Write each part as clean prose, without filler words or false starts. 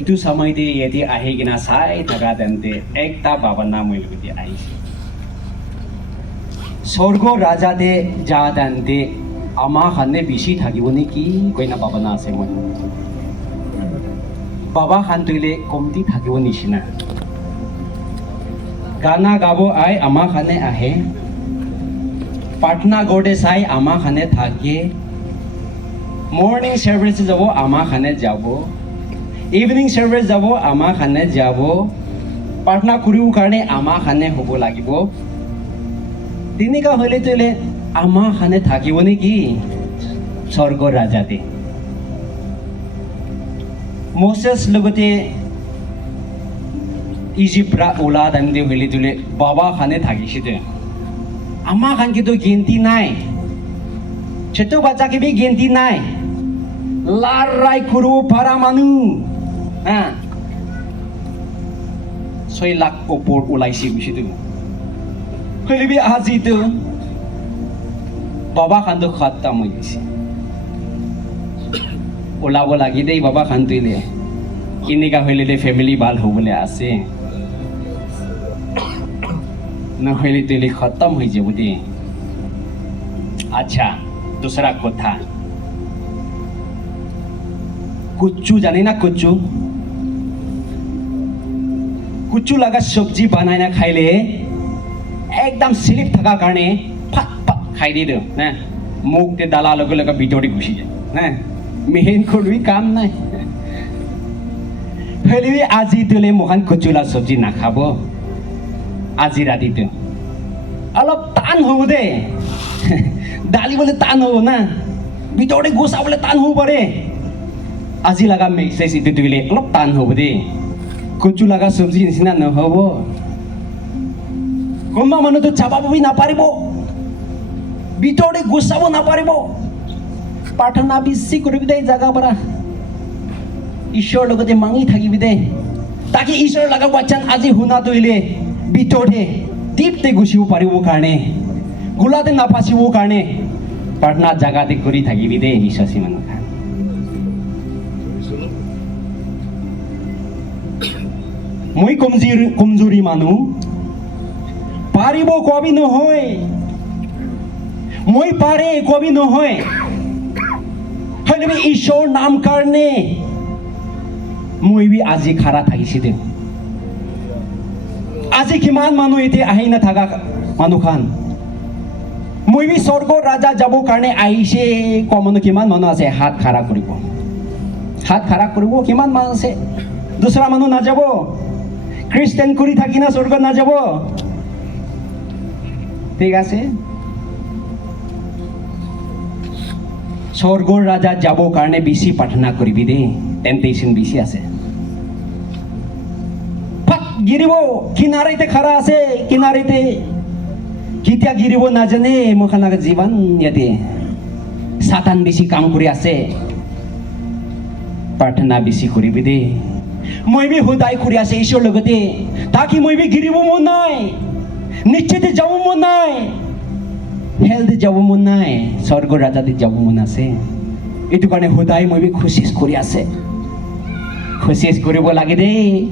itu samai de yeti ahi gina sai thaga dente ekta babana moiluti aisi sorgo raja de ja dante ama khanne bisi thagiboni ki koina babana ase moi baba khan tuile komti thagiboni sina gana gabo ai ama khane ahe patna gode sai ama khane thake morning service jabo ama khane jabo evening service jabo ama khane jabo patna kuriu karne ama khane hobo lagibo dinika hoile tole ama khane thakiboni ki sorgo rajate Moses logote Egypt ra ola damde hoile tole baba khane thakisite ama khan ki to ginti nai cheto bacha ki bhi ginti nai larai kuru para manu ha 6 lakh opor ulaisi bisitu hoile bi aji to baba khan to khatam hoise ওলাব লাগি দেই বাবা খান তুইলে কিনিকা হইলে দে family ভাল হবলে আছে না হইলে তুইলে খতম হই যাব দে আচ্ছা दूसरा কথা কুচ্চু জানি না কুচ্চু কুচ্চু লাগা সবজি বানাই না খাইলে একদম স্লিপ থাকা কারণে ফাট ফাট খাই দি দে না মুখ তে দালা লগে লগে ভিতরে ঘুষি যায় না মেহেন করবি কাম নাই হলিবি আজি তুলে মোখান কচুলা সবজি না খাব আজি রাতিতে অলপ টান হব দে দালি বলে টান হব না ভিতরে গোসা বলে টান হব পারে আজি লাগা মেক্সাইজ ইটো তুলে অলপ টান হব দে কচু লাগা সবজি নিচিনা নহব কোনোবা মানুহ তো চাবাবি নাপাৰিব ভিতৰে গোসাব নাপাৰিব प्रार्थना बेसि करिबि दे जागा परा ईश्वर लगते मांगी থাকিবি दे ताकि ईश्वर लगा वचन আজি हुना तोइले बितोडे दीपते गुसिबो पारिबो कारणे गुलाते नाफासिबो कारणे प्रार्थना जागाते करि থাকিবি दे ईश्वरसी मानुखा মই কমজোরি মানু পারিবো কবি নহয় মই পারে কবি নহয় হলে ঈশ্বর নাম কারণে মই বি আজি খারা থাকিছি দে আজি কিমান মানুহ এতে আহি না থাকা মানুহ খান মই বি স্বর্গ রাজা যাব কারণে আইছে কমনো কিমান মানুহ আছে হাত খাৰা কৰিব কিমান মানুহ আছে দুসৰা মানুহ না যাব খ্ৰিস্টান কৰি থাকি না স্বৰ্গ না যাব ঠিক আছে স্বৰ্গৰ রাজা যাব কারণে বেশি প্রার্থনা করিবি দে টেম্পটেশন বেশি আছে ফাট গিরিব কিনারেতে খারা আছে কিনারেতে কিতিয়া গিরিব না জানে মোখানা জীবন ইয়াতে সাতান বেশি কাম করে আছে প্রার্থনা বেশি করিবি দে মই বি হুদাই করে আছে ঈশ্বর লগতে তাকি মই বি গিরিব মন নাই নিশ্চিতে যাব মন নাই হেলদি যাব মন নাই স্বর্গ রাজাতে যাব মন আছে এটু কারণে হুদাই মই বি খুশিস কৰি আছে খুশিস কৰিব লাগে দে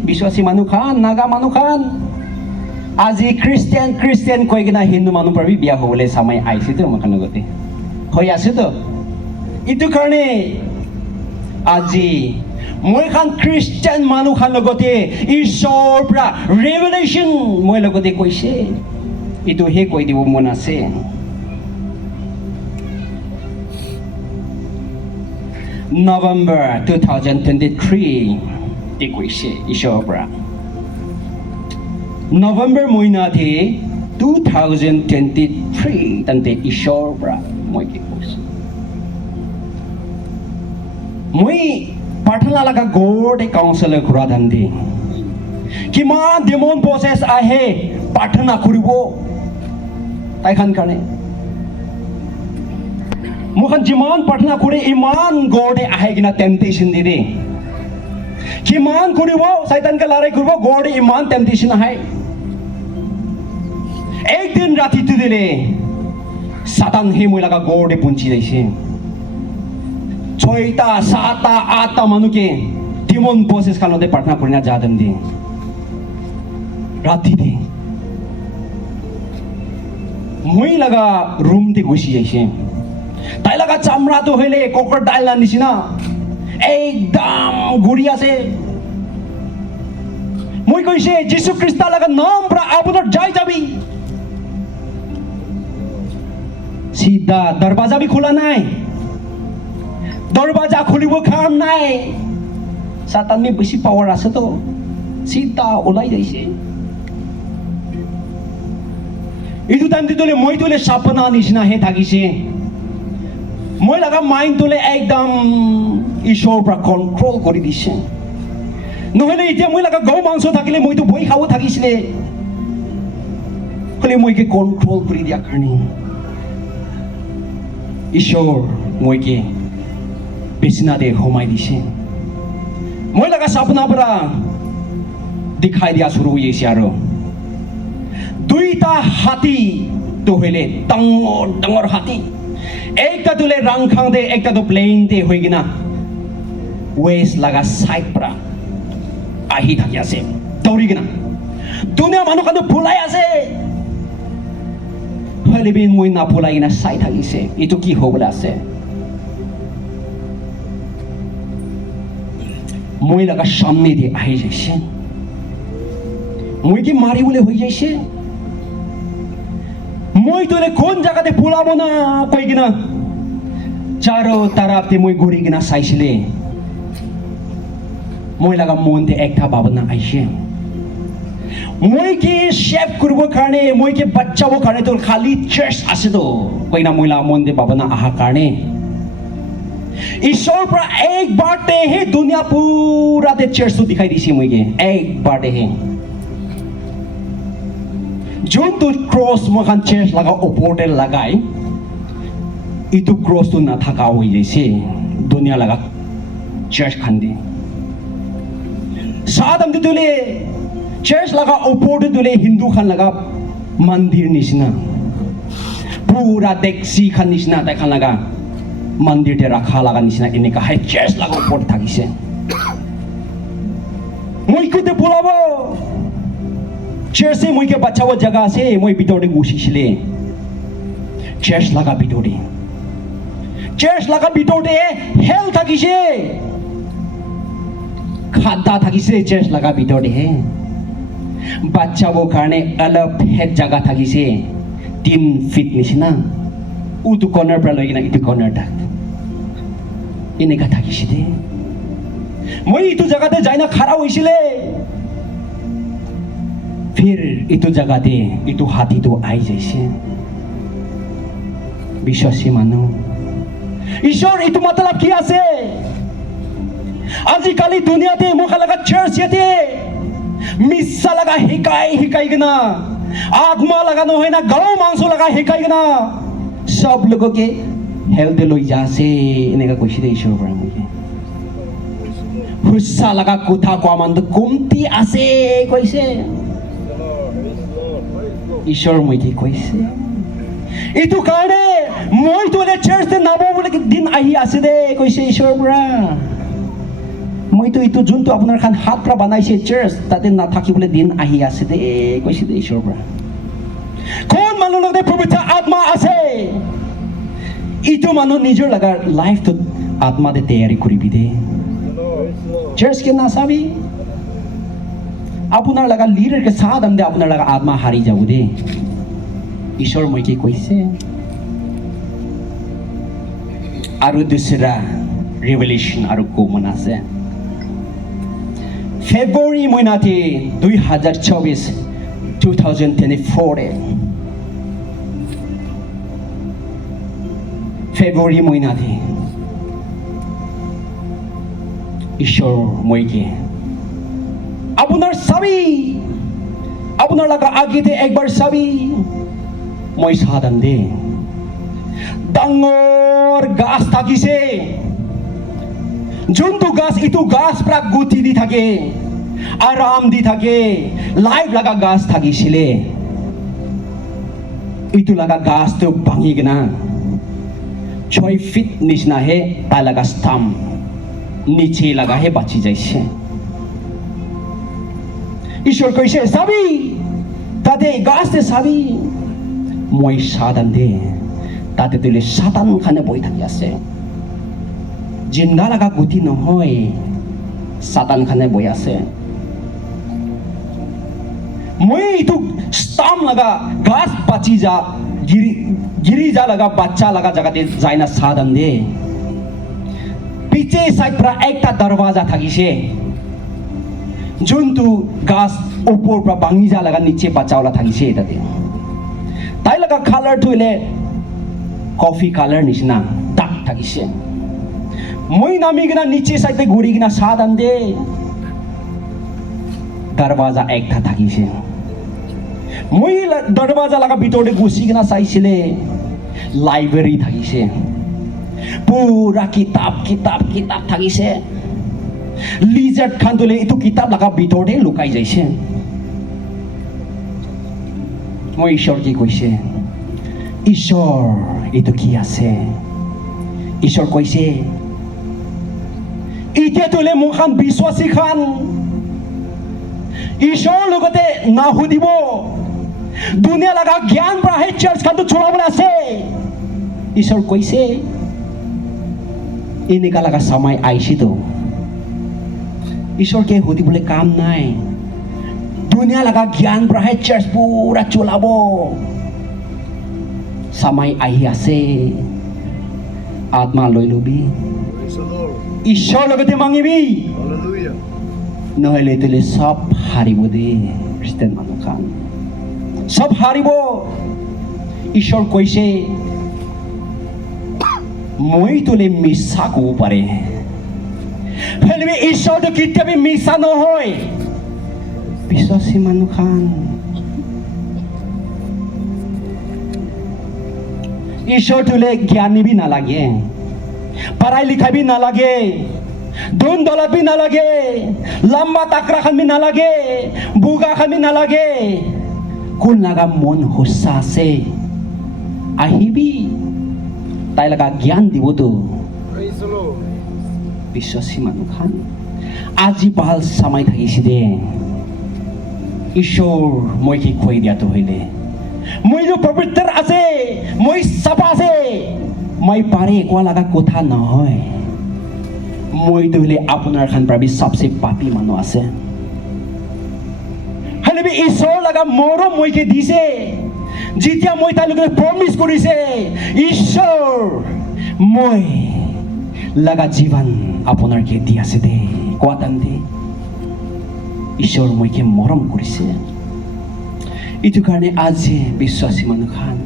বিশ্বাসী মানুহ খান নাগা মানুহ খান আজি খ্রিস্টান কৈ কিনা হিন্দু মানুহ পাবি বিয়া হবলে সামাই আইছে তো মখান লগতে হৈ আছে তো এটু কারণে আজি মই খান খ্রিস্টান মানুহ খান লগতে ঈশ্বৰ পৰা ৰেভেলেশন মই লগতে কৈছে এটু হে কৈ দিব মন আছে November 2023 কৈছে ঈশ্বৰৰ পৰা November মহিনাতে 2023 তন্তে ঈশ্বৰৰ পৰা মই কি কৈছো মই প্ৰাৰ্থনা লগা গড়ে কাউন্সিলৰ ঘূৰা ধান্দি কিমান ডেমন প্ৰচেছ আহে প্ৰাৰ্থনা কৰিব তাইখান কাৰণে মোখান যিমান প্ৰাৰ্থনা কৰে ইমান গড়ে আহে কিনা টেম্পটেশন দি দে কিমান কৰিব শয়তানকে লড়াই কৰিব গড়ে ইমান টেম্পটেশন আহে একদিন ৰাতিটো দিলে সাতান হে মই লগা গড়ে পঞ্চি যাইছে 6টা 7টা 8টা মানুকে ডিমন বসেস খানতে প্রার্থনা করি না যাদম দে রাতি দে মই লাগা রুম তে গুছি যাইছে তাই লাগা চামড়া তো হইলে ক্রোকোডাইল না নিছিনা একদম ঘুরি আছে মই কইছে যিশু খ্রিস্ট লাগা নাম পৰা আপনার যাই যাবি सीधा दरवाजा भी खुला नहीं दरवाजा खुली वो काम नहीं सातान में बेसी पावर आसे तो सीधा ओलाई जाइसे इदु टाइम दितले মই তোলে सपना निसिना हे थाकिसे মই লাগা माइंड তোলে एकदम ईश्वर পৰা कंट्रोल কৰি দিছে নহলে এতিয়া মই লাগা গৌ মাংস থাকিলে মই তো বই খাব থাকিছিলে খালি মইকে कंट्रोल কৰি দিয়া কাৰণে ईश्वर মইকে बिछना दे होमाई दिसे মই লাগা सपना পৰা दिखाई दिया शुरू हुई आरो दुईटा हाथी तो हले डांगर डांगर हाथी एकटा तुले रांखां दे एकटा तो प्लेन दे होई गिना वेस्ट लगा साइड পৰা আহি থাকি আছে দৌৰি গিনা দুনিয়া মানুহ কানে ভুলাই আছে হলে বিন মই না ভুলাই গিনা চাই থাকিছে এটো কি হবলে আছে মই লাগা সামনে দিয়ে আহি যাইছে মই কি মারি বলে হই যাইছে মই তোলে কোন জায়গাতে ভুলাবো না কই গিনা চারো তারাতে মই ঘুরি গিনা চাইছিলে মই লাগা মনতে একটা ভাবনা আইছে মই কি শেপ করব কারণে মই কি বাচ্চাবো কারণে তোর খালি চার্চ আছে তো কই না মই লাগা মনতে ভাবনা আহা কারণে ईश्वर पर एक बाटे है दुनिया पूरा दे चर्च तो दिखाई दी सी मुझे एक बाटे है जो तो क्रॉस मखान चर्च लगा ओपोर्टल लगाई इतो क्रॉस तो ना थका हुई जैसे दुनिया लगा चर्च खंदी सादम दे तुले चर्च लगा ओपोर्टल तुले हिंदू खान लगा मंदिर निशना पूरा देखसी खान निशना देखा लगा मंदिर ते रखा लगा निशना इनका है चर्च लगा ऊपर থাকিছে মই কুতে বলাবো চার্চে মইকে বাঁচাবো জায়গা আছে মই ভিতরে বসিছিলে চার্চ লাগা ভিতরে হেল থাকিছে খাদ্দা থাকিছে চার্চ লাগা ভিতরে বাঁচাবো কারণে অলপ হেড জায়গা থাকিছে 3 ফিট নিছিনা উটো কর্নার পৰা লৈ কিনা ইটো কর্নার তাক এনেকা থাকিছে দে মই ইটো জায়গাতে যাই না খাড়া হইছিলে फिर इतो जगह इतो हाथी तो आई जैसे विश्वासी मानो ईश्वर इतो मतलब क्या से आजिकाली दुनिया ते मुखा लगा चर्च येते मिस्सा लगा हिकाई गना आत्मा लगा नो है ना गौ मांसो लगा हिकाई गना सब लोगों के हेल्थ लोई जासे इन्हें का कुछ ईश्वर पर मुझे हुस्सा लगा कुथा को आमंद कुमती आसे कोई से ईश्वर मुझे কৈছে इतु काने মই তোলে চার্চ তে নামো বলে দিন আহি আছে দে কৈছে ईश्वर পৰা মই তো ইতু জুনটো আপোনাৰ খান হাত পৰা বনাইছে চার্চ তাতে না থাকি বলে দিন আহি আছে দে কৈছে দে ईश्वर পৰা কোন মানুহ লগে পবিত্ৰ আত্মা আছে ইতু মানুহ নিজৰ লাগা লাইফ তো আত্মা দে তৈয়াৰী কৰিবি দে চার্চ কে না চাবি আপনার लगा लीडर के साथ हमने अपना लगा आत्मा हारी जाऊ दे ईश्वर मैं की कैसे आरु दूसरा रिवलेशन आरु को मना से फेब्रुआरी महीना थे 2024 फेब्रुआरी महीना थे ईश्वर मैं की আপনার সবই আপনার লাগা আগেতে একবার সবই মই সাধন দে ডাঙর গাছ থাকিছে যোনটো গাছ ইটো গাছ প্রাক গতি দি থাকে আরাম দি থাকে লাইফ লাগা গাছ থাকিছিলে ইটো লাগা গাছ তো ভাঙি গনা 6 ফিট নিচনা হে তাই লাগা স্তম্ভ নিচে লাগাহে বাঁচি যাইছে ঈশ্বৰ কৈছে চাবি তাতে গাছে চাবি মই সাধান দে তাতে তুলে সাতান খানে বই থাকি আছে জিন্দা লাগা গুটি নহয় সাতান খানে বই আছে মই এইটো স্টাম লাগা গাছ বাঁচি যা গিরি যা লাগা বাচ্চা লাগা জায়গাতে যায় না সাধান দে পিছে সাইড পৰা একটা দৰওয়াজা থাকিছে যোনটো গাছ ওপৰ পৰা ভাঙি যা লাগা নিচে বাচ্চাওলা থাকিছে এটাতে তাই লাগা কালাৰটো হলে কফি কালাৰ নিচিনা ডাক থাকিছে মই নামি কিনা নিচে সাইডে ঘূৰি কিনা সাধান দে দৰওয়াজা একটা থাকিছে মই দৰওয়াজা লাগা ভিতৰতে গুচি কিনা চাইছিলে লাইব্ৰেৰী থাকিছে পুৰা কিতাব কিতাব কিতাব থাকিছে লিজাৰ্ড খান তুলে এইটো কিতাব লাগা ভিতৰতে লুকাই যাইছে মই ঈশ্বৰ কি কৈছে ঈশ্বৰ এইটো কি আছে ঈশ্বৰ কৈছে এতিয়া তুলে মোখান বিশ্বাসী খান ঈশ্বৰৰ লগতে নাহুদিব দুনিয়া লাগা জ্ঞান প্ৰাহে চাৰ্চ খানটো চলাবলৈ আছে ঈশ্বৰ কৈছে এনেকা লাগা সময় আইছি তো ঈশ্বৰকে সুধিবলৈ কাম নাই দুনিয়া লাগা জ্ঞান প্ৰাহে চাৰ্চ পুৰা চলাব সময় আহি আছে আত্মা লৈ লবি ঈশ্বৰ লগতে মাঙিবি নহলে তুলে সব হাৰিব দে খ্ৰীষ্টান মানুহ খান সব হাৰিব ঈশ্বৰ কৈছে মই তোলে মিছা ক'ব পাৰে হেলিবি ঈশ্বৰটো কেতিয়াবা মিছা নহয় বিশ্বাসী মানুহ খান ঈশ্বৰ তোলে জ্ঞানী বি নালাগে পঢ়াই লিখাই বি নালাগে ধন দৌলত বি নালাগে লম্বা তাকৰা খান বি নালাগে বুগা খান বি নালাগে কোন লাগা মন সঁচা আছে আহিবি তাই লাগা জ্ঞান দিব তো বিশ্বাসী মানুহ খান আজি ভাল সময় থাকিছে দে ঈশ্বৰ মই কি কৈ দিয়াটো হইলে মইতো পবিত্ৰ আছে মই চাফা আছে মই পাৰে কোৱা লাগা কথা নহয় মইতো হলে আপোনাৰ খান প্ৰাবি সবচে পাপী মানুহ আছে হলে ঈশ্বৰ লাগা মৰম মইকে দিছে যেতিয়া মই তাইলৈকে প্ৰমিছ কৰিছে ঈশ্বৰ মই লাগা জীৱন আপোনাৰকে দি আছে দে কোৱাটান দে ঈশ্বৰ মইকে মৰম কৰিছে এইটো কাৰণে আজি বিশ্বাসী মানুহ খান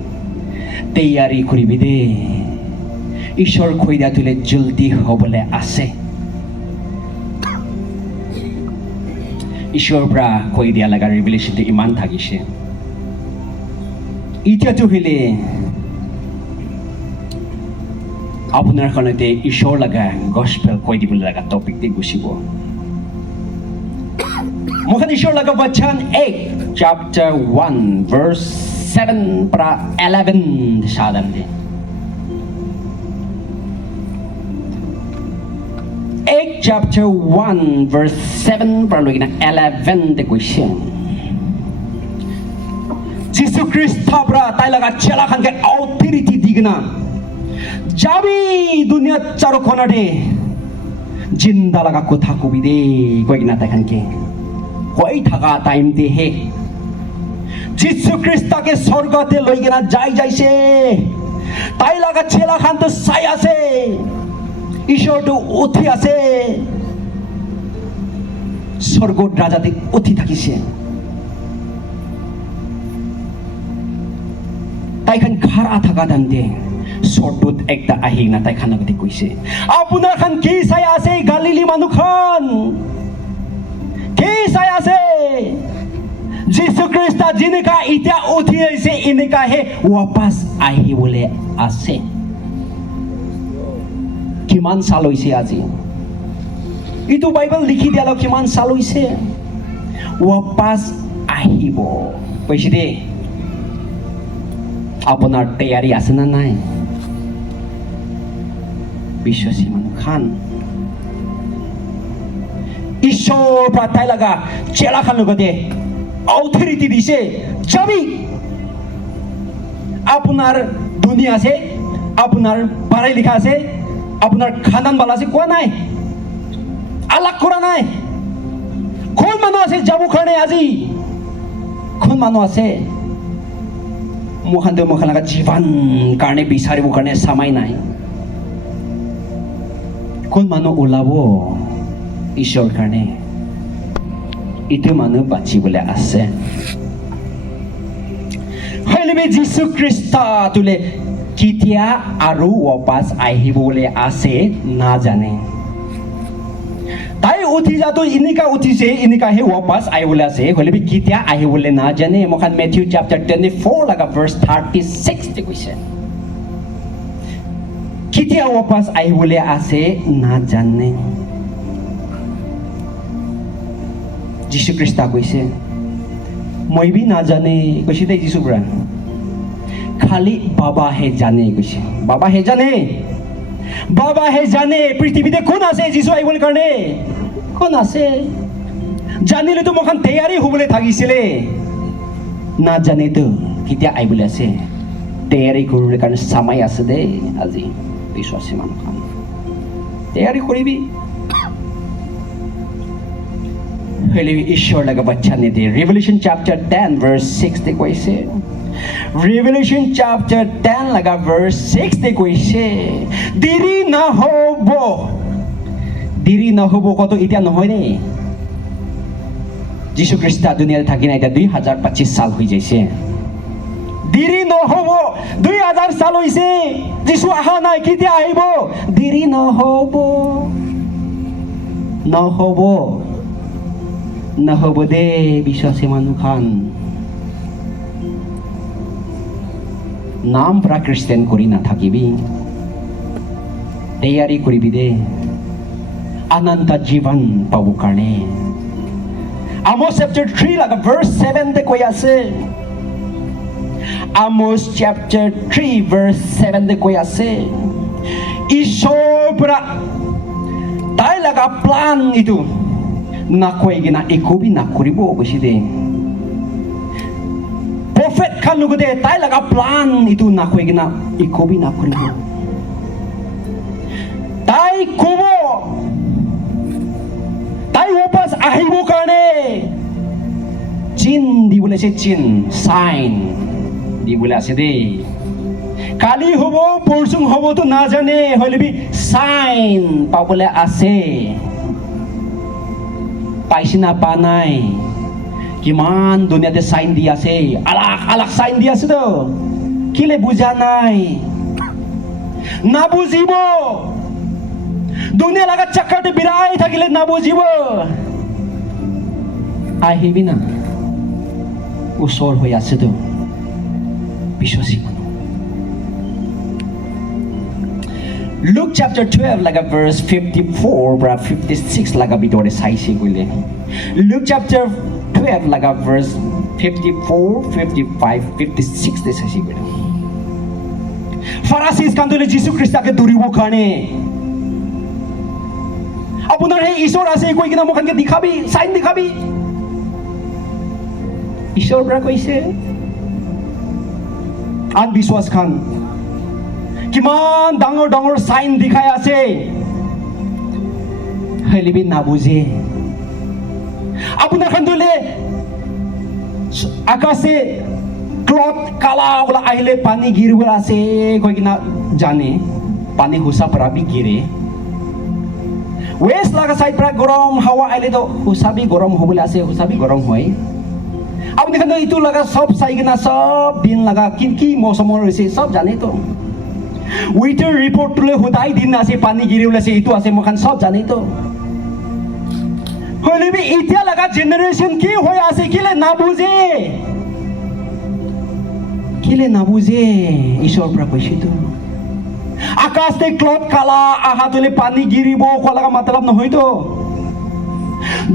তৈয়াৰী কৰিবি দে ঈশ্বৰ কৈ দিয়া তুলে জলদি হ'বলৈ আছে ঈশ্বৰৰ পৰা কৈ দিয়া লগা ৰিভিলেশ্যনটো ইমান থাকিছে এতিয়াতো হলে আপোনাৰ কাৰণতে ঈশ্বৰ লগা গস্পেল কৈ দিবলৈ লগা টপিকতে গুচিব মুখত ঈশ্বৰ লগা বচন 8 chapter 1 verse 7 পৰা 11 সাধান দে 8 chapter 1 verse 7 পৰা লৈ কিনা 11 তে কৈছে যিশু খ্ৰীষ্ট পৰা তাই লগা চেলা খানকে অথৰিটি দি কিনা যাবি দুনিয়া চারোখানে জিন্দা লাগা কথা কবি দে কই কিনা তাই খানকে কই থাকা টাইম দে হে যিশু খ্ৰীষ্টকে স্বৰ্গতে লৈ কিনা যাইছে তাই লাগা চেলা খান তো চাই আছে ঈশ্বৰটো উঠি আছে স্বৰ্গত ৰাজাতে উঠি থাকিছে তাই খান খাৰা থাকা টাইম দে স্বৰ্গত একটা আহি না তাই খান আগতে কৈছে আপোনাৰ খান কি চাই আছে গালিলী মানুহ খান কি চাই আছে যিশু খ্ৰীষ্ট যেনেকা এতিয়া উঠি আহিছে এনেকাহে ৱাপাছ আহিবলৈ আছে কিমান সাল হৈছে আজি এইটো বাইবেল লিখি দিয়ালো কিমান সাল হৈছে ৱাপাছ আহিব কৈছে দে আপোনাৰ তৈয়াৰী আছে না নাই বিশ্বাসী মানুহ খান ঈশ্বৰ প্ৰাৰ্থাই লগা চেলা খান লগতে অথৰিটি দিছে যাবি আপোনাৰ দুনিয়া আছে আপোনাৰ পঢ়াই লিখা আছে আপোনাৰ খানদান বালা আছে কোৱা নাই আলাক কৰা নাই কোন মানুহ আছে যাব কাৰণে আজি কোন মানুহ আছে মুখান লগা জীৱন কাৰণে বিচাৰিব কাৰণে সময় নাই কোন মানুহ ওলাব ঈশ্বৰ কাৰণে ইটো মানুহ বাচিবলৈ আছে হইলে যীশু খ্ৰীষ্ট তোলে কেতিয়া আৰু ৱাপাছ আহিবলৈ আছে নাজানে তাই উঠি যাতো এনেকা উঠিছে এনেকাহে ৱাপাছ আহিবলৈ আছে হইলে কেতিয়া আহিবলৈ নাজানে মুখান মেথিউ চেপ্টাৰ 24 লগা ভাৰ্ছ 36 কৈছে কেতিয়া ৱাপাছ আহিবলৈ আছে নাজানে যীশু খ্ৰীষ্ট কৈছে মই বি নাজানে কৈছে দে যীশু ব্ৰা খালি বাবাহে জানে কৈছে বাবাহে জানে পৃথিৱীতে কোন আছে যীশু আহিবলৈ কাৰণে কোন আছে জানিলেতো মই তৈয়াৰী হ'বলৈ থাকিছিলে নাজানেতো কেতিয়া আহিবলৈ আছে তৈয়াৰী কৰিবলৈ কাৰণে সময় আছে দেই আজি বিশ্বাসী মানুহখন তৈয়াৰী কৰিবি ঈশ্বৰ লগা বাচ্চা নিদিয়ে ৰিভলিউশ্যন চেপ্টাৰ 10 ভাৰ্ছ 6 কৈছে Revelation chapter 10 laga verse 6 de কৈছে দেৰি নহব কত এতিয়া নহয় নে যীশু খ্ৰীষ্ট দুনিয়াত থাকি না এটা 2025 সাল হৈ যাইছে দেৰি নহব 2000 সাল হৈছে যীশু আহা নাই কেতিয়া আহিব দেৰি নহব দে বিশ্বাসী মানুহখান নাম পৰা খ্ৰীষ্টিয়ান কৰি নাথাকিবি তৈয়াৰী কৰিবি দে অনন্ত জীৱন পাব কাৰণে আমোছ চেপ্টাৰ 3 লগা ভাৰ্ছ 7 তে কৈ আছে আমোছ চেপ্টাৰ 3 ভাৰ্ছ 7 তে কৈ আছে ঈশ্বৰ পৰা তাই লগা প্লান ইটো নাকৈ কিনা একো বি নকৰিব কৈছে দে prophet kan lugode tai laga plan itu nakoi gina ikobi nakribo tai kubo tai wapas ahibo karne chin di bole se chin sign di bole ase de kali hobo porsung hobo to na jane hoilebi sign pabole ase paisina panai কিমান দুনিয়াতে sign দি আছে আলাক sign দি আছে তো কিলে বুঝা নাই না বুঝিব দুনিয়া লাগা চক্করতে বিরাই থাকিলে না বুঝিব আহিবি না ওচৰ হৈ আছে তো বিশ্বাসী মানুহ Luke chapter 12 laga verse 54 bra 56 laga bitore saisi kule Luke chapter 12 laga verse 54 55 56 de saisi kule Pharisees kandole Jesus Christ ke duribo khane apunar he ishor ase koi kina mokhan ke dikhabi sign dikhabi ishor bra koise an biswas khan কিমান ডাঙৰ sign দেখাই আছে হেলিবি না বুঝে আপোনাৰ খান্দলে আকাশে cloth কালা ওলা আহিলে পানী গিৰিব আছে কই কিনা জানে পানী হুসা পৰাবি গিৰে ওয়েস্ট লাগা সাইড পৰা গৰম হাৱা আইলে তো হুসাবি গৰম হবলৈ আছে হুসাবি গৰম হয় আপুনি খান্দলে ইটো লাগা সব চাই কিনা সব দিন লাগা কি মৌসমৰ হৈছে সব জানে তো Winter report tule hudai din na se pani giriwla se itu ase mokhan sob jane to hoile bi itia laga generation ki hoy ase kile na buje ishor pra koise to akash te cloth kala aha tule pani giribo ko laga matlab নহই to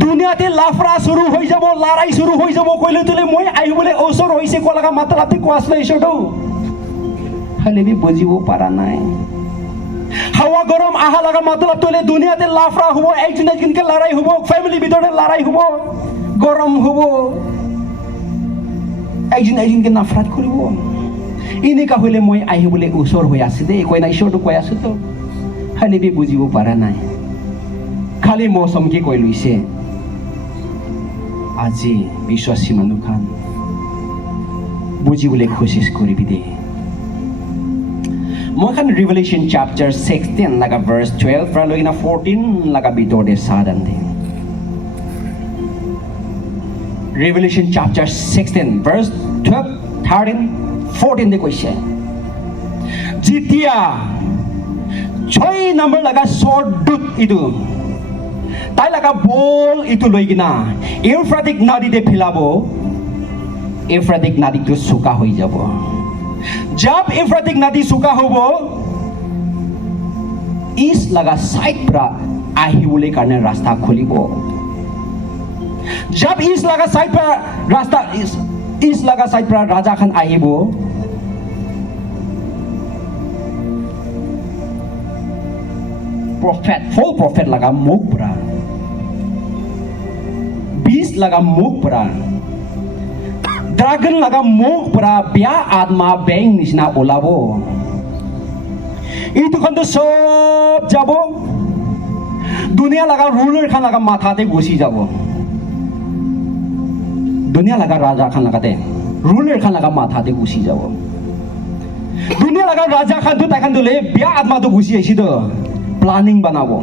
দুনিয়াতে লাফরা শুরু হই যাব লড়াই শুরু হই যাব কইলে তলে মই আইবলে ওসর হইছে ko laga matlab te ko asle ishor to হলে বি বুঝিব পারা নাই হাৱা গৰম আহা লগা মতলব তোলে দুনিয়াতে লাফৰা হ'ব একজন একজনকে লৰাই হ'ব ফ্যামিলি ভিতৰতে লৰাই হ'ব গৰম হ'ব একজন একজনকে নাফৰাত কৰিব এনেকা হলে মই আহিবলৈ ওচৰ হৈ আছে দেই কৈ নাই ঈশ্বৰটো কৈ আছো তো খালি বি বুজিব পৰা নাই খালি মৌচমকে কৈ লৈছে আজি বিশ্বাসী মানুহ খান বুজিবলৈ কোচিছ কৰিবি দেই মই খান ৰিভেলেশ্যন চাপ্টাৰ 16 লগা ভাৰ্চ 12 পৰা লৈ কিনা 14 লগা ভিতৰতে চাদান দে Revelation chapter 16 verse 12 13 14 de কৈছে যেতিয়া 6 নম্বৰ লগা sword dut ইটো তাই লগা বল ইটো লৈ কিনা ইউফ্ৰেটিক নদীতে ফেলাব ইউফ্ৰেটিক নদীটো শুকা হৈ যাব जब ইউফ্ৰেটিক নদী শুকা হ'ব ইস লগা সাইড পৰা আহিবলৈ কাৰণে ৰাস্তা খুলিব जब इस लगा साइड पर रास्ता इस लगा साइड पर राजा खान आइबो प्रॉफिट फुल प्रॉफिट लगा मुख परा 20 लगा मुख परा ड्रैगन लगा मुख परा बिया आत्मा बेंग निशना ओलाबो इतु खन तो सब जाबो दुनिया लगा रूलर खान लगा माथाते घुसी जाबो दुनिया लगा राजा खान लगाते रूलर खान लगा माथा ते घुसी जाओ दुनिया लगा राजा खान तो ताकन दोले बिया आत्मा तो घुसी ऐसी तो प्लानिंग बनावो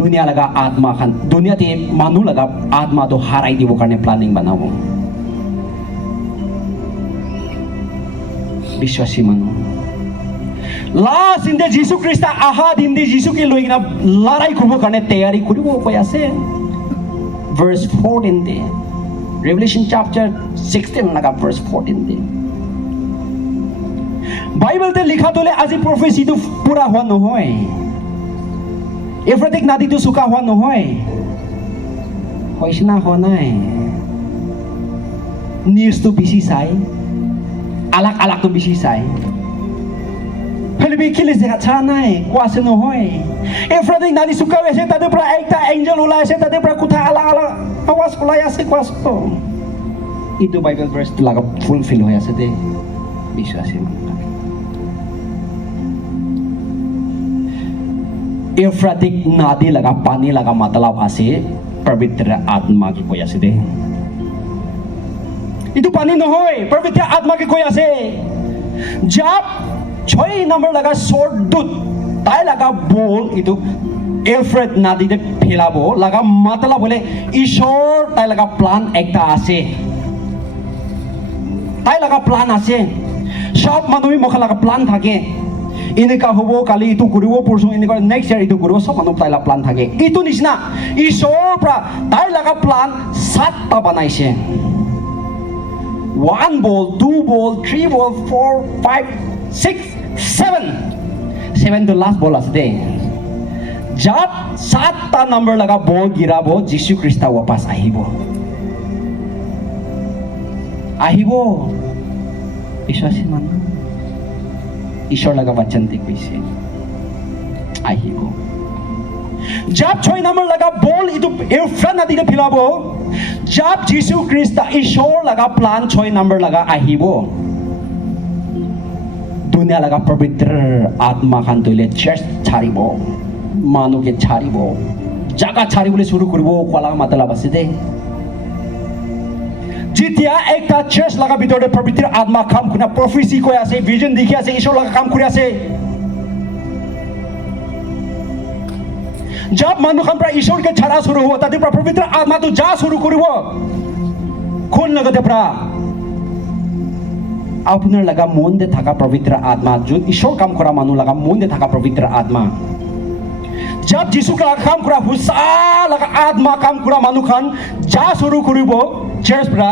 दुनिया लगा आत्मा खान दुनिया ते मानु लगा आत्मा तो हाराई दिवो करने प्लानिंग बनावो विश्वासी मानु लास्ट इंदे जीसु ख्रिस्ट आहा दिन दे जीसु के लोइना लड़ाई करबो करने तैयारी करिबो कोई आसे verse 14 दे Revelation chapter 16 लगा verse 14 दे बाइबल ते लिखा तोले আজি prophecy तो पूरा हुआ নহয় ইউফ্ৰেটিক নদী তো শুকা हुआ নহয় হৈছনা হোৱা নাই নিউজ তো বেছি চাই আলাক আলাক তো বেছি চাই ফেলিবি কিলে দেখা ছা নাই কোৱাছে নহয় ইউফ্ৰেটিক নদী শুকা হৈছে তাতে পৰা একটা এঞ্জেল ওলাই আছে তাতে পৰা কোঠা আলাক আলাক আওয়াজ ওলাই আছে কোৱাছে তো ইটো বাইবেল ভাৰ্স লাগা ফুলফিল হৈ আছে দে বিশ্বাসী ইউফ্ৰেটিক নদী লগা পানী লগা মতলব আছে পবিত্ৰ আত্মা কি কৈ আছে দে ইটো পানী নহয় পবিত্ৰ আত্মা কি কৈ আছে जब 6 नंबर लगा sword दूत ताई लगा बोल इतो एफ्रेट नदी ते फैलाबो लगा मतलब बोले ईश्वर ताई लगा प्लान एकटा आसे ताई लगा प्लान आसे सब मानुही मखा लगा प्लान থাকে इनेका होबो काली इतो करिबो परसो इनेका नेक्स्ट इयर इतो करिबो सब मानु ताई लगा प्लान থাকে इतो निसिना ईश्वर प्रा ताई लगा प्लान 7 टा बनाइसे 1 ball 2 ball 3 ball 4 5 6 7 तो लास्ट बॉल आसे जब 7 नंबर लगा बॉल गिराबो जीशु ख्रिस्ट वापस आहिबो विश्वासी मान ईश्वर लगा वचन दे कैसे आहिबो जब 6 नंबर लगा बॉल इतो एफ्रेट नदी के फिलाबो जब जीशु ख्रिस्ट ईश्वर लगा प्लान 6 नंबर लगा आहिबो दुनिया लगा पवित्र आत्मा खान तुले चर्च छाड़िबो मानु के छाड़िबो जगह छाड़िबले शुरू करबो कोला मतलब আছে দে जितिया एकटा चर्च लगा ভিতরে पवित्र आत्मा काम कुना प्रोफेसी কই আছে ভিজন দেখি আছে ঈশ্বর लगा काम কৰি আছে जब मानु खान pra ईश्वर के छाड़ा शुरू हो ताते pra पवित्र आत्मा तो जा शुरू करिबो কোন লগতে pra আপনার লাগা মন দে থাকা পবিত্র আত্মা जो ईश्वर काम करा मानु लगा मन दे থাকা पवित्र आत्मा जब जीशु का काम करा हुसा लगा आत्मा काम करा मानु खान जा शुरू करिबो चर्च प्रा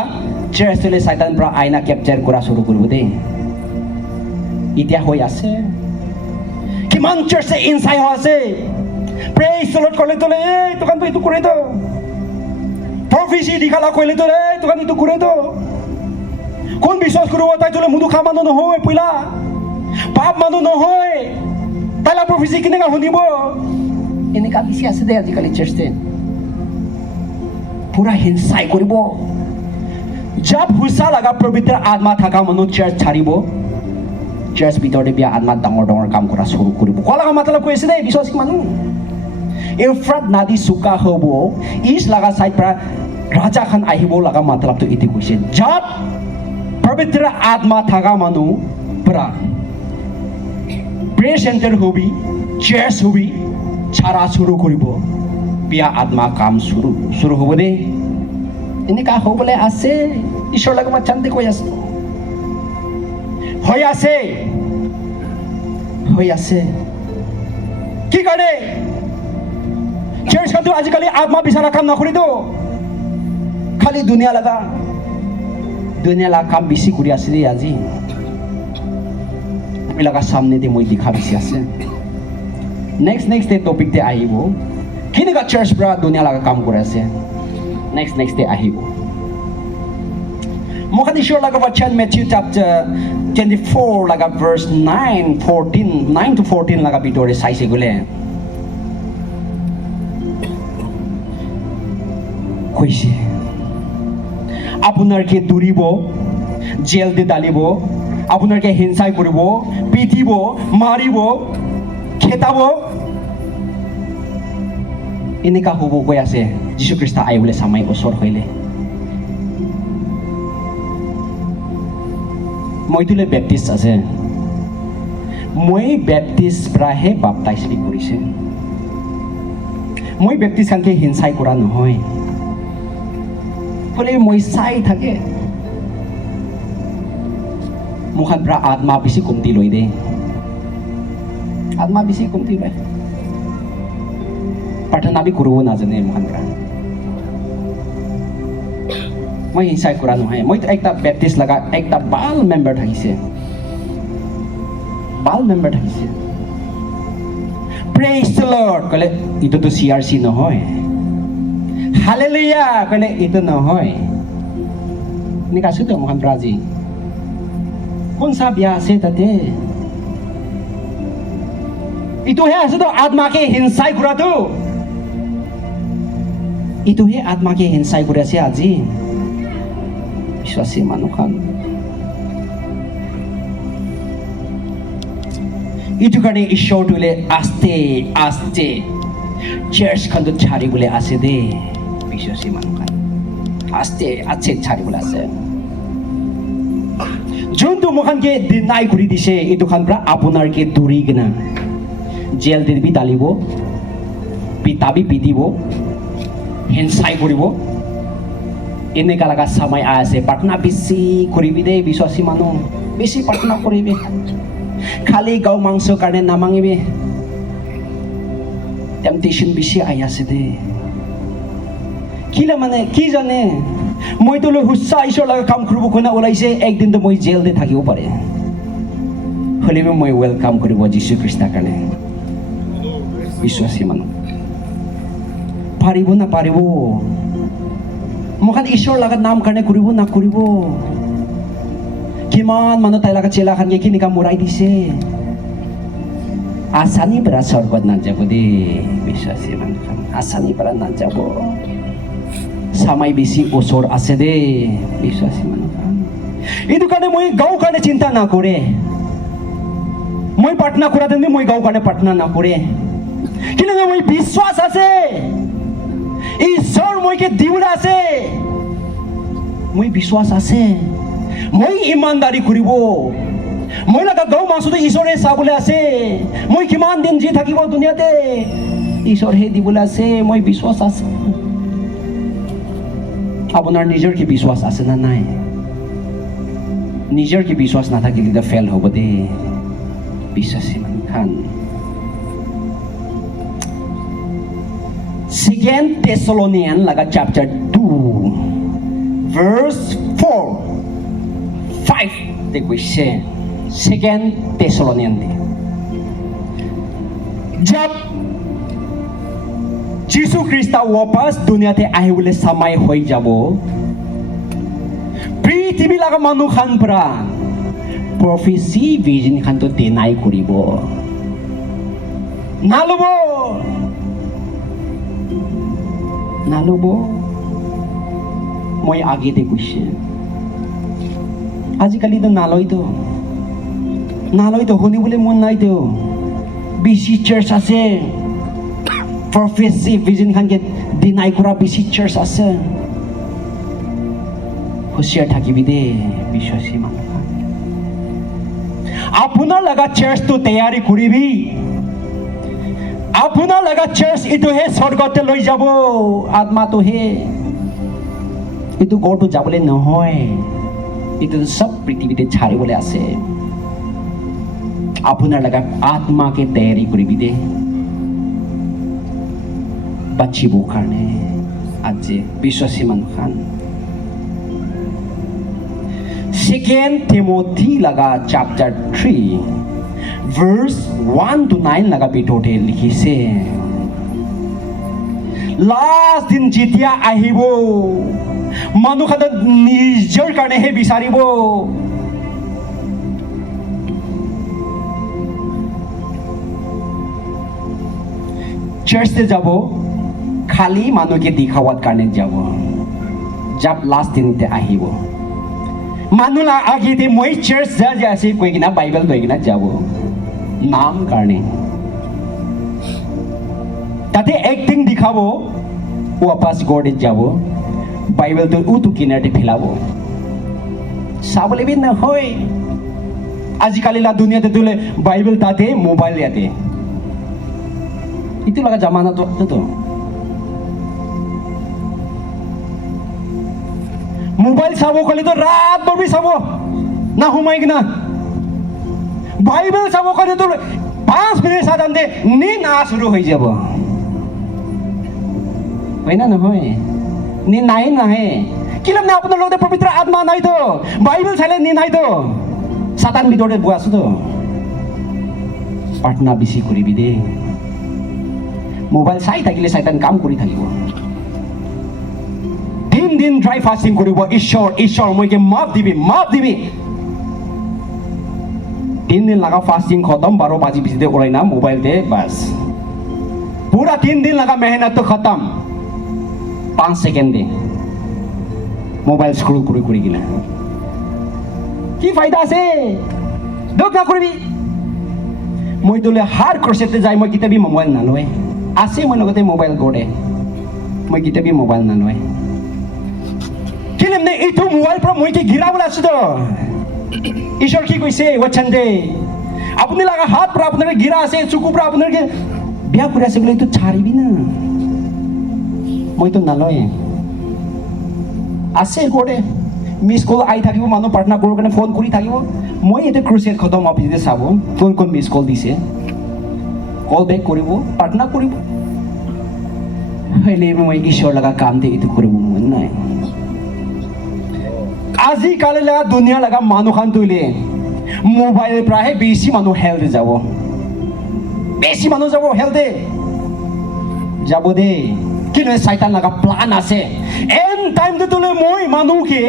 चर्च ले शैतान प्रा आईना कैप्चर करा शुरू करिबो दे इतिया होय আছে কিমান चर्च से इनसाइड हो আছে प्रेज द लॉर्ड কইলে তোলে এই তোকান তো ইতু করে তো প্রফেসি দিখালা কইলে তোলে এই তোকান ইতু করে তো কোন বিশ্বাস কৰিব তাই তোলে মুদু খা মানুহ নহয় পইলা পাপ মানুহ নহয় prophecy kinega hunibo এনেকা বেছি আছে দে আজিকালি চার্চে পুরা হিংসাই করিব जब हुसा लगा पवित्र आत्मा थाका मनु चर्च छाड़िब चर्च भितरते बिया आत्मा डाঙर डाঙर काम करा शुरू करिब कलागा मतलब কৈছে दे विश्वासी मानु एफ्रात नदी सुका होबो इस लगा साइड पर राजा खान आहिबो लगा मतलब तो इति কৈছে जब पवित्र आत्मा थाका मनु पुरा प्रे सेंटर होबी चर्च होबी छाड़ा शुरू करिब बिया आत्मा काम शुरू होबो दे এনেকা হবলে আছে ঈশ্বর লাগে মই চান্তে কই আছে হৈ আছে কি করে চার্চ তো আজকাল আত্মা বিচারা কাম না করি তো খালি দুনিয়া লাগা কাম বেশি করে আছে রে আজি এলাকা সামনে দে মই দেখা বেশি আছে নেক্সট ডে টপিক তে আইব কিনেকা চার্চ ব্রা দুনিয়া লাগা কাম করে আছে next day ahibo mokhan ishor laga wachan Matthew chapter 24 laga verse 9 to 14 laga bitore saise gole koise apunar ke duribo jail de dalibo apunar ke hinsai koribo pitibo maribo khetabo এনেকা হব কৈ আছে যীশু খ্ৰীষ্ট আইবলে সামাই ওচৰ হইলে মই তুলে বেপ্টিষ্ট আছে মই বেপ্টিষ্ট প্ৰাহে বাপটাইজ কৰিছে মই বেপ্টিষ্ট খানকে হিংসাই কৰা নহয় বলে মই চাই থাকে মুখান পৰা আত্মা বেছি কমতি লৈ দে আত্মা বেছি কমতি লয় प्रार्थना भी करूँ ना जाने महानरा मैं हिंसा करा नहीं मैं तो एक ता बैप्टिस्ट लगा एक ता बाल मेंबर था इसे प्रेज द लॉर्ड कहले इतो तो सीआरसी न होय हालेलुया कहले इतो न होय निकासु तो महान राजी कौन सा ब्याह से तते इतो है ऐसे तो आत्मा के हिंसाई करा तो itu he atma ke hinsai kuri ase aji বিশ্বাসী মানুখান itu kane ishor tule aste church khan to chari bole ase de বিশ্বাসী মানুখান aste chari bole ase jontu mokhan ke deny kuri dise itu khan pra apunar ke duri gina jail de bi dalibo pitabi pidibo হিংসাই কৰিব এনেকা লাগা সময় আছে প্ৰাৰ্থনা বেছি কৰিবি দে বিশ্বাসী মানুহ বেছি প্ৰাৰ্থনা কৰিবি খালি গাও মাংস কাৰণে নামাঙিবি টেম্পটেশ্যন বেছি আহি আছে দে কিলা মানে কি জানে মই তো হুচ্চা ঈশ্বৰ লগা কাম কৰিব কোনে ওলাইছে একদিন তো মই জেল দে থাকিব পাৰে হলেও মই ৱেলকাম কৰিব যীশু খ্ৰীষ্টৰ কাৰণে বিশ্বাসী মানুহ পারিব না পারিব মখান ঈশ্বর লাগা নাম কারণে করিব না করিব কিমান মানুহ তাই লাগা চেলা খান কি নিকা মুরাই দিছে আসানি পরা স্বর্গত না যাব দে বিশ্বাসী মানুহ আসানি পরা না যাব সামাই বেশি ওচৰ আছে দে বিশ্বাসী মানুহ এইটো কাৰণে মই গাঁও কাৰণে চিন্তা না কৰে মই প্ৰাৰ্থনা কৰা দেন মই গাঁও কাৰণে প্ৰাৰ্থনা না কৰে কিন্তু মই বিশ্বাস আছে ঈশ্বর মইকে দিবলে আছে মই বিশ্বাস আছে মই ইমানদারি করিব মই লাগা গাঁও মাছতে ঈশ্বরে চাবলে আছে মই কিমান দিন জি থাকিব দুনিয়াতে ঈশ্বর হে দিবলে আছে মই বিশ্বাস আছে আপনার নিজের কি বিশ্বাস আছে না নাই নিজের কি বিশ্বাস না থাকিলে ফেল হব দে বিশ্বাসী মানুহ খান Second Thessalonian laga chapter 2 verse 5 de kuise Second Thessalonian de jab Jesus Christ wapas dunia te ahibule samai hoi jabo prithibi laga manu khan pra prophecy vision khan to deny koribo নালব নালব মই আগেতে কৈছে আজিকালিতো নালয়তো শুনিবলৈ মন নাইতো বেছি search আছে প্ৰফেসি vision খানকে deny কৰা বেছি চাৰ্চ আছে হুঁচিয়াৰ থাকিবি দে বিশ্বাসী মানুহ আপোনাৰ লগা চাৰ্চটো তৈয়াৰী কৰিবি আপোনাৰ লগা চাৰ্চ ইটোহে স্বৰ্গতে লৈ যাব আত্মাটোহে এইটো গড়টো যাবলৈ নহয় এইটো সব পৃথিৱীতে ছাড়িবলৈ আছে আপোনাৰ লগা আত্মাকে তৈয়াৰী কৰিবি দে বাচিবৰ কাৰণে আজি বিশ্বাসী মানুহখান Second Timothy laga chapter 3 verse 1 to 9 laga bitote likhise last din jitia ahibo manu khata nijor karne he bisaribo church te jabo khali manu ke dikhawat karne jabo jab last din te ahibo মানুলা আগেতে মই church যা আছে কই কিনা Bible লই কিনা যাব নাম কারণে তাতে একদিন দেখাবো ওয়াপাস গড়ে যাব বাইবেল তো উতু কিনারে ফেলাবো সাবলে বিন হয় আজকাল লা দুনিয়াতে তুলে বাইবেল তাতে মোবাইল ইয়াতে ইতু লাগা জামানা তো মোবাইল চাব কলে তো রাত ববি চাব না হুমাই কিনা বাইবেল চাব কলে তো 5 মিনিট সাধাৰণতে নিন শুরু হয়ে যাব হয় না নহয় নিন নাহে কিলাম না আপনার লগতে পবিত্র আত্মা নাই তো বাইবেল চাইলে নিন নাই তো সাতান ভিতরে বই আছো তো প্ৰাৰ্থনা বেছি কৰিবি দে মোবাইল চাই থাকিলে শয়তান কাম কৰি থাকিব दिन ड्राई फास्टिंग करिब ईश्वर मइके माफ दिबी 3 दिन लगा फास्टिंग खत्म 12 बजे बिजते ओराइना मोबाइल दे बस पूरा 3 दिन लगा मेहनत तो खत्म 5 सेकेंड दे मोबाइल स्क्रोल करी गिला की फायदा আছে दोक ना करबी মই তোলে হার ক্রসেতে যাই মই কিতাবি মোবাইল না লয় আছে মই লগতে মোবাইল গড়ে মই কিতাবি মোবাইল না লয় কিলেমনে ইটো মোবাইল পৰা মই কি গিৰাবলৈ আছো তো ঈশ্বৰ কি কৈছে ওচন দে আপুনি লাগা হাত পৰা আপোনাৰ গিৰা আছে চুকু পৰা আপোনাৰ বিয়া কৰি আছে বলে তো ছাড়িবি না মই তো নালয় আছে গড়ে মিস কল আই থাকিব মানুহ প্ৰাৰ্থনা কৰাৰ কাৰণে ফোন কৰি থাকিব মই এটা ক্ৰুচেট খতম অফিসে চাব কোন মিস কল দিছে কল বেক কৰিব প্ৰাৰ্থনা কৰিব হইলে মই ঈশ্বৰ লগা কাম দে ইটো কৰিব মন নাই আজিকালি লগা দুনিয়া লগা মানুহ খান তুলে মোবাইল প্ৰাহে বেছি মানুহ হেল্থ যাব হেল্থে যাব দে কিন্তু শয়তান লগা প্লান আছে এন টাইম তো তুলে মই মানুহকে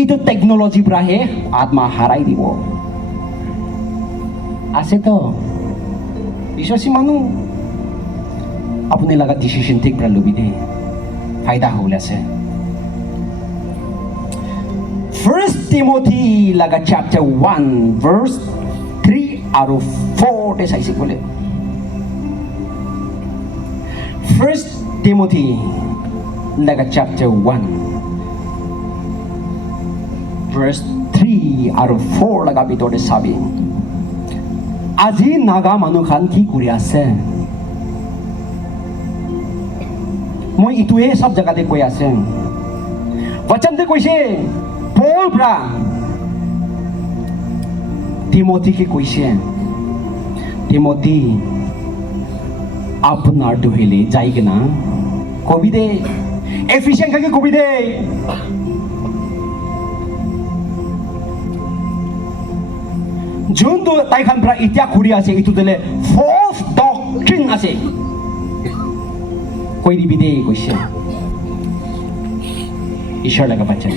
ইটো টেকনোলজি প্ৰাহে আত্মা হাৰাই দিব আছে তো বিশ্বাসী মানুহ আপুনি লগা ডিসিশন ঠিক পৰা লবি দে ফায়দা হল আছে First Timothy laga chapter 1 verse 3 out of 4 des saisi bole First Timothy laga chapter 1 verse 3 out of 4 laga bitore sabi আজি নাগা মানুহ খান কি কৰি আছে মই ইটোৱে সব জায়গাতে কৈ আছে বচনতে কৈছে পল ব্রা তিমোথি কি কইছে তিমোথি আপনার দোহেলে যাইগে না কবি দে এফিশিয়েন্ট কাকে কবি দে যোনটো তাইখান প্রা ইতিয়া খুঁড়ি আছে ইটো দিলে ফলস ডক্ট্রিন আছে কই দিবি দে কইছে ঈশ্বর লাগা বাচ্চা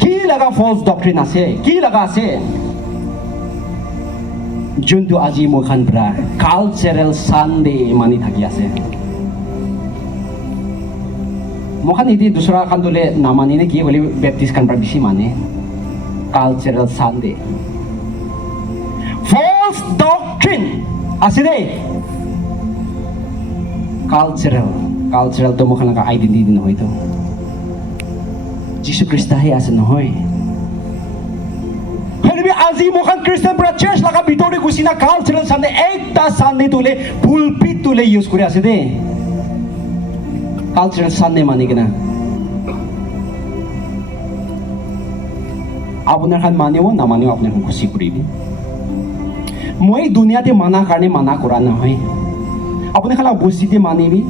কি লাগা ফলস ডক্ট্রিন আছে কি লাগা আছে যোনটো আজি মোখান পৰা কালচাৰেল সানডে মানি থাকি আছে মোখান এটি দুসৰা খান তোলে না মানি নে কি বলি ব্যাপটিস্ট খান পৰা বেশি মানে কালচাৰেল সানডে ফলস ডক্ট্ৰিন আছে দে কালচাৰেল তো মোখান আইডেন্টিটি নহয় তো যিশু খ্ৰীষ্টাহে আছে নহয় হেবি আজি মোখান খ্ৰীষ্টান পৰা চাৰ্চ লাগা ভিতৰে গুছিনা কালচাৰেল সানডে একটা সানডে তোলে পুলপিট তোলে ইউজ কৰি আছে দে কালচাৰেল সানডে মানে কিনা আপোনাৰ খান মানিব না মানিব আপোনাৰ খুশি কৰিবি মই দুনিয়াতে মানা কাৰণে মানা কৰা নহয় আপুনি খালা বস্তিতে মানিবি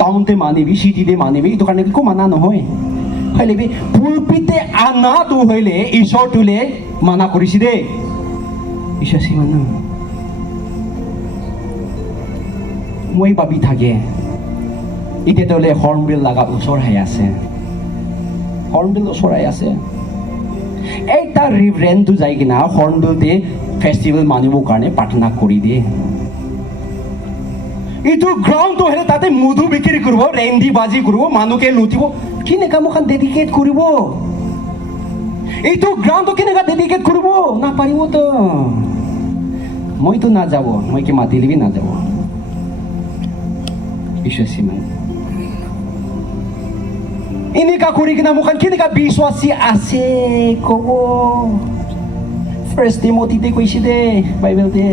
টাউনতে মানিবি সিটিতে মানিবি এইটো কাৰণে একো মানা নহয় হইলেবি পুলপিতে আনাটো হইলে ঈশ্বৰ তোলে মানা কৰিছে দে বিশ্বাসী মানুহ মই ভাবি থাকে এতিয়া তোলে হৰ্ণবিল লগা ওচৰ হৈ আছে হৰ্ণবিল ওচৰাই আছে একটা ৰিভাৰেন্ট যাই কিনা হৰ্নবিলতে ফেস্টিভেল মানিবৰ কাৰণে প্ৰাৰ্থনা কৰি দিয়ে এইটো গ্ৰাউণ্ড হলে তাতে মধু বিক্ৰী কৰিব ৰেন্দি বাজি কৰিব মানুহকে লুটিব কেনেকা মোক ডেডিকেট কৰিব এইটো গ্ৰাউণ্ড কেনেকা ডেডিকেট কৰিব নাপাৰিব তো মইতো নাযাব মই কি মাতি লিবি নাযাব বিশ্বাসী মানে এনেকা কৰি কিনা মোক কেনেকা বিশ্বাসী আছে ক'ব ফাৰ্ষ্ট টিমথীতে কৈছে দে বাইবেলতে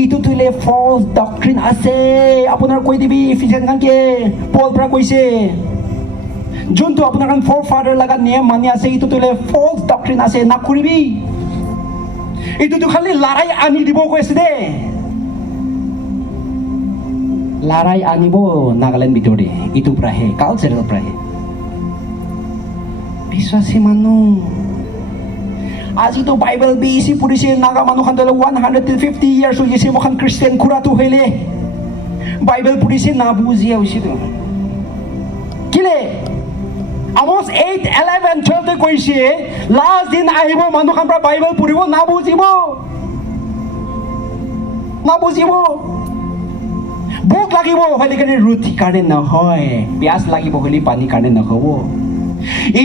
এইটো তোলে ফলছ ডক্ট্ৰিন আছে আপোনাৰ কৈ দিবি ইফিচিয়েণ্ট খানকে পল পৰা কৈছে যোনটো আপোনাৰ খান ফৰ ফাদাৰ লগা নিয়ম মানি আছে এইটো তোলে ফলছ ডক্ট্ৰিন আছে নকৰিবি এইটোতো খালি লৰাই আনি দিব কৈছে দে লৰাই আনিব নাগালেণ্ড ভিতৰতে এইটো পৰাহে কালচাৰেল পৰাহে বিশ্বাসী মানুহ আজি তো বাইবেল বেছি পঢ়িছে নাগা মানুহ খান 150 ইয়াৰ্ছ হৈ গৈছে মোখান খ্ৰীষ্টিয়ান খুৰাটো হইলে বাইবেল পঢ়িছে না বুজিয়া হৈছে তো কিলে আমোস 8 11 12 কৈছে লাষ্ট দিন আহিব মানুহ খান পৰা বাইবেল পঢ়িব না বুজিব ভোক লাগিব হলে কাৰণে ৰুটি কাৰণে নহয় পিয়াজ লাগিব হলে পানী কাৰণে নহব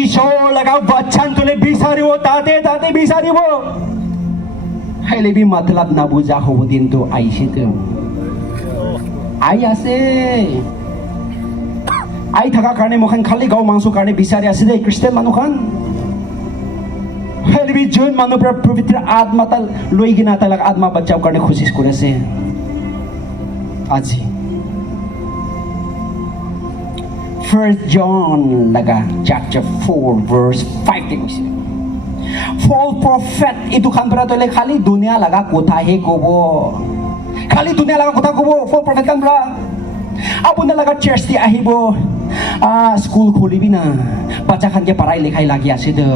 ঈশ্বৰ লগাও বাচ্চান তোলে বিচাৰিব তাতে বিচাৰিব হেলেবি মতলব না বুজা হ'ব দিনটো আহিছে তো আই আছে আই থাকা কাৰণে মোখান খালি গাঁও মাংস কাৰণে বিচাৰি আছে দে খ্ৰীষ্টিয়ান মানুহ খান হেলেবি যোন মানুহ পৰা পবিত্ৰ আত্মা তাল লৈ কিনা তাল আত্মা বাচ্চাৰ কাৰণে কোচিছ কৰি আছে আজি First John laga chapter 4 verse 5 te koise false prophet itu khan pura tole khali dunia laga kotha he kobo khali dunia laga kotha kobo false prophet kan pura apuna laga church ti ahibo school kholibi na bacha khan ke parai likhai lagi ase to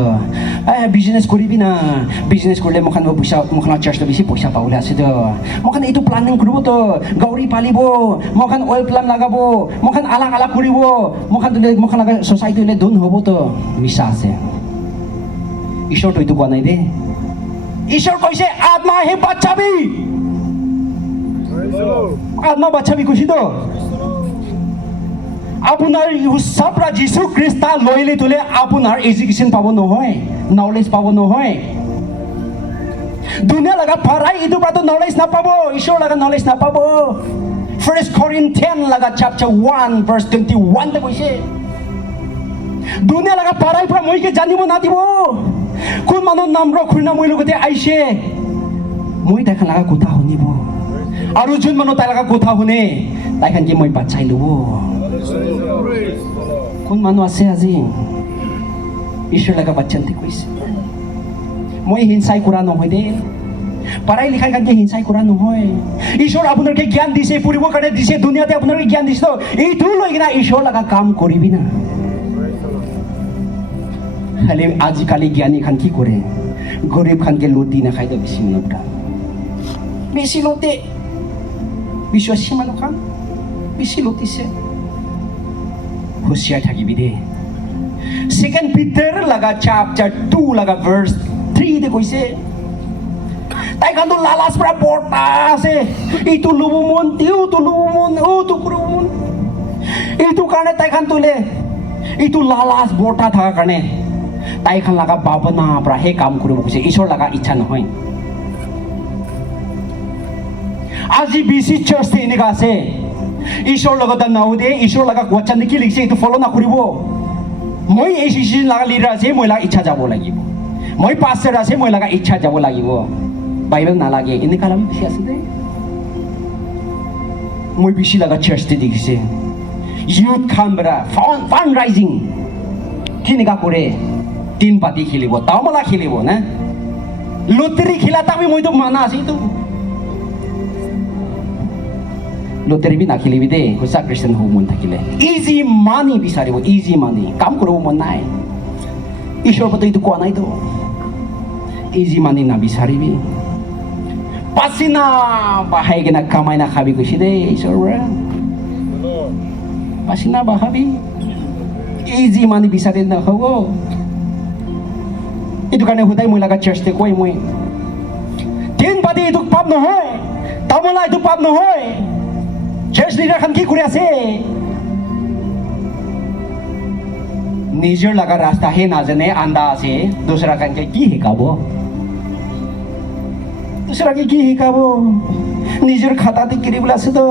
business koribi na business korle mokhan paisa mokhan church to beshi paisa paule ase to mokhan itu planning koribo to gauri palibo mokhan oil plant lagabo mokhan alag koribo mokhan laga society le dun hobo to misa ase ishor to itu koa nai de ishor koise atma he bachabi atma bachabi koisi to আপোনাৰ ইউসাপৰা যিশু খ্ৰীষ্ট লৈলে তোলে আপোনাৰ education পাব নহয় knowledge পাব নহয় দুনিয়া লগা পঢ়াই ইটো পাতো নলেজ নাপাব ঈশ্বৰ লগা নলেজ নাপাব ফাৰ্ষ্ট কৰিন্থিয়ান লগা চাপ্টাৰ 1 ভাৰ্ছ 21 তে কৈছে দুনিয়া লগা পঢ়াই পৰা মইকে জানিব নাদিব কোন মানুহ নামৰ খুনা মই লগতে আইছে মই দেখা লগা কথা শুনিব আৰু যোন মানুহ তাৰ লগা কথা শুনে তাইখান কি মই বাচাই লব কোন মানুহ আছে আজি ঈশ্বৰ লগা বাচ্চান্তে কৈছে মই হিংসাই কৰা নহয় দে পঢ়াই লিখাই কাৰণে হিংসাই কৰা নহয় ঈশ্বৰ আপোনাক জ্ঞান দিছে পঢ়িবৰ কাৰণে দিছে দুনিয়াতে আপোনাক জ্ঞান দিছে এইটো লৈ কিনা ঈশ্বৰ লগা কাম কৰিবি না খালি আজিকালি জ্ঞানী খান কি কৰে গৰীব খানকে লুটি নাখাই তো বেছি মানুহ বেছি লুটে বিশ্বাসী মানুহ খান বেছি লুটিছে হুঁচিয়াৰ থাকিবি দে সেকেন্ড পিটাৰ লগা চাপ্টাৰ 2 লগা ভাৰ্ছ 3 তে কৈছে তাইখানটো লালাচ পৰা বৰ্তা আছে এইটো ল'ব মন তেওঁটো ল'ব মন ওটো কৰিব মন এইটো কাৰণে তাইখান তোলে এইটো লালাচ বৰ্তা থকাৰ কাৰণে তাইখান লগা ভাৱনা পৰা সেই কাম কৰিব খুজিছে ঈশ্বৰ লগা ইচ্ছা নহয় আজি বিচি চাৰ্চতে এনেকুৱা আছে ঈশ্বৰ লগত নাহোঁতে ঈশ্বৰ লগা কোৱাচান কি লিখিছে এইটো ফ'ল' নকৰিব মই এই চিচিন লগা লিডাৰ আছে মই লগা ইচ্ছা যাব লাগিব মই পাষ্টাৰ আছে মই লগা ইচ্ছা যাব লাগিব বাইবেল নালাগে এনেকুৱা আমি বেছি আছে দে মই বেছি লগা চাৰ্চতে দেখিছে ইউথ খান পৰা ফান ৰাইজিং কেনেকুৱা কৰে তিন পাতি খেলিব তামলা খেলিব না লটাৰী খেলা আমি মইতো মানা আছে এইটো লটাৰী বি নাখেলিবি দেই সঁচা খ্ৰীষ্টান হ'ব মন থাকিলে ইজি মানি বিচাৰিব ইজি মানি কাম কৰিব মন নাই ঈশ্বৰৰ প্ৰতি এইটো কোৱা নাইতো ইজি মানি নাবিচাৰিবি পাচিনা বাহাই কিনে কামাই নাখাবি কৈছে দেই ঈশ্বৰৰ পৰা পাচিনা বাহাবি ইজি মানি বিচাৰি নাখাব এইটো কাৰণে সদায় মই লগা চাৰ্চতে কৈ মই তিন পাতি এইটো পাপ নহয় তামোলা এইটো পাপ নহয় চাৰ্চ লিডাৰ খান কি কৰি আছে নিজৰ লগা ৰাস্তাহে নাজানে আন্দা আছে দুসৰা খানকে কি শিকাব দুসৰাকে কি শিকাব নিজৰ খাতাতে কিৰিবলৈ আছে তো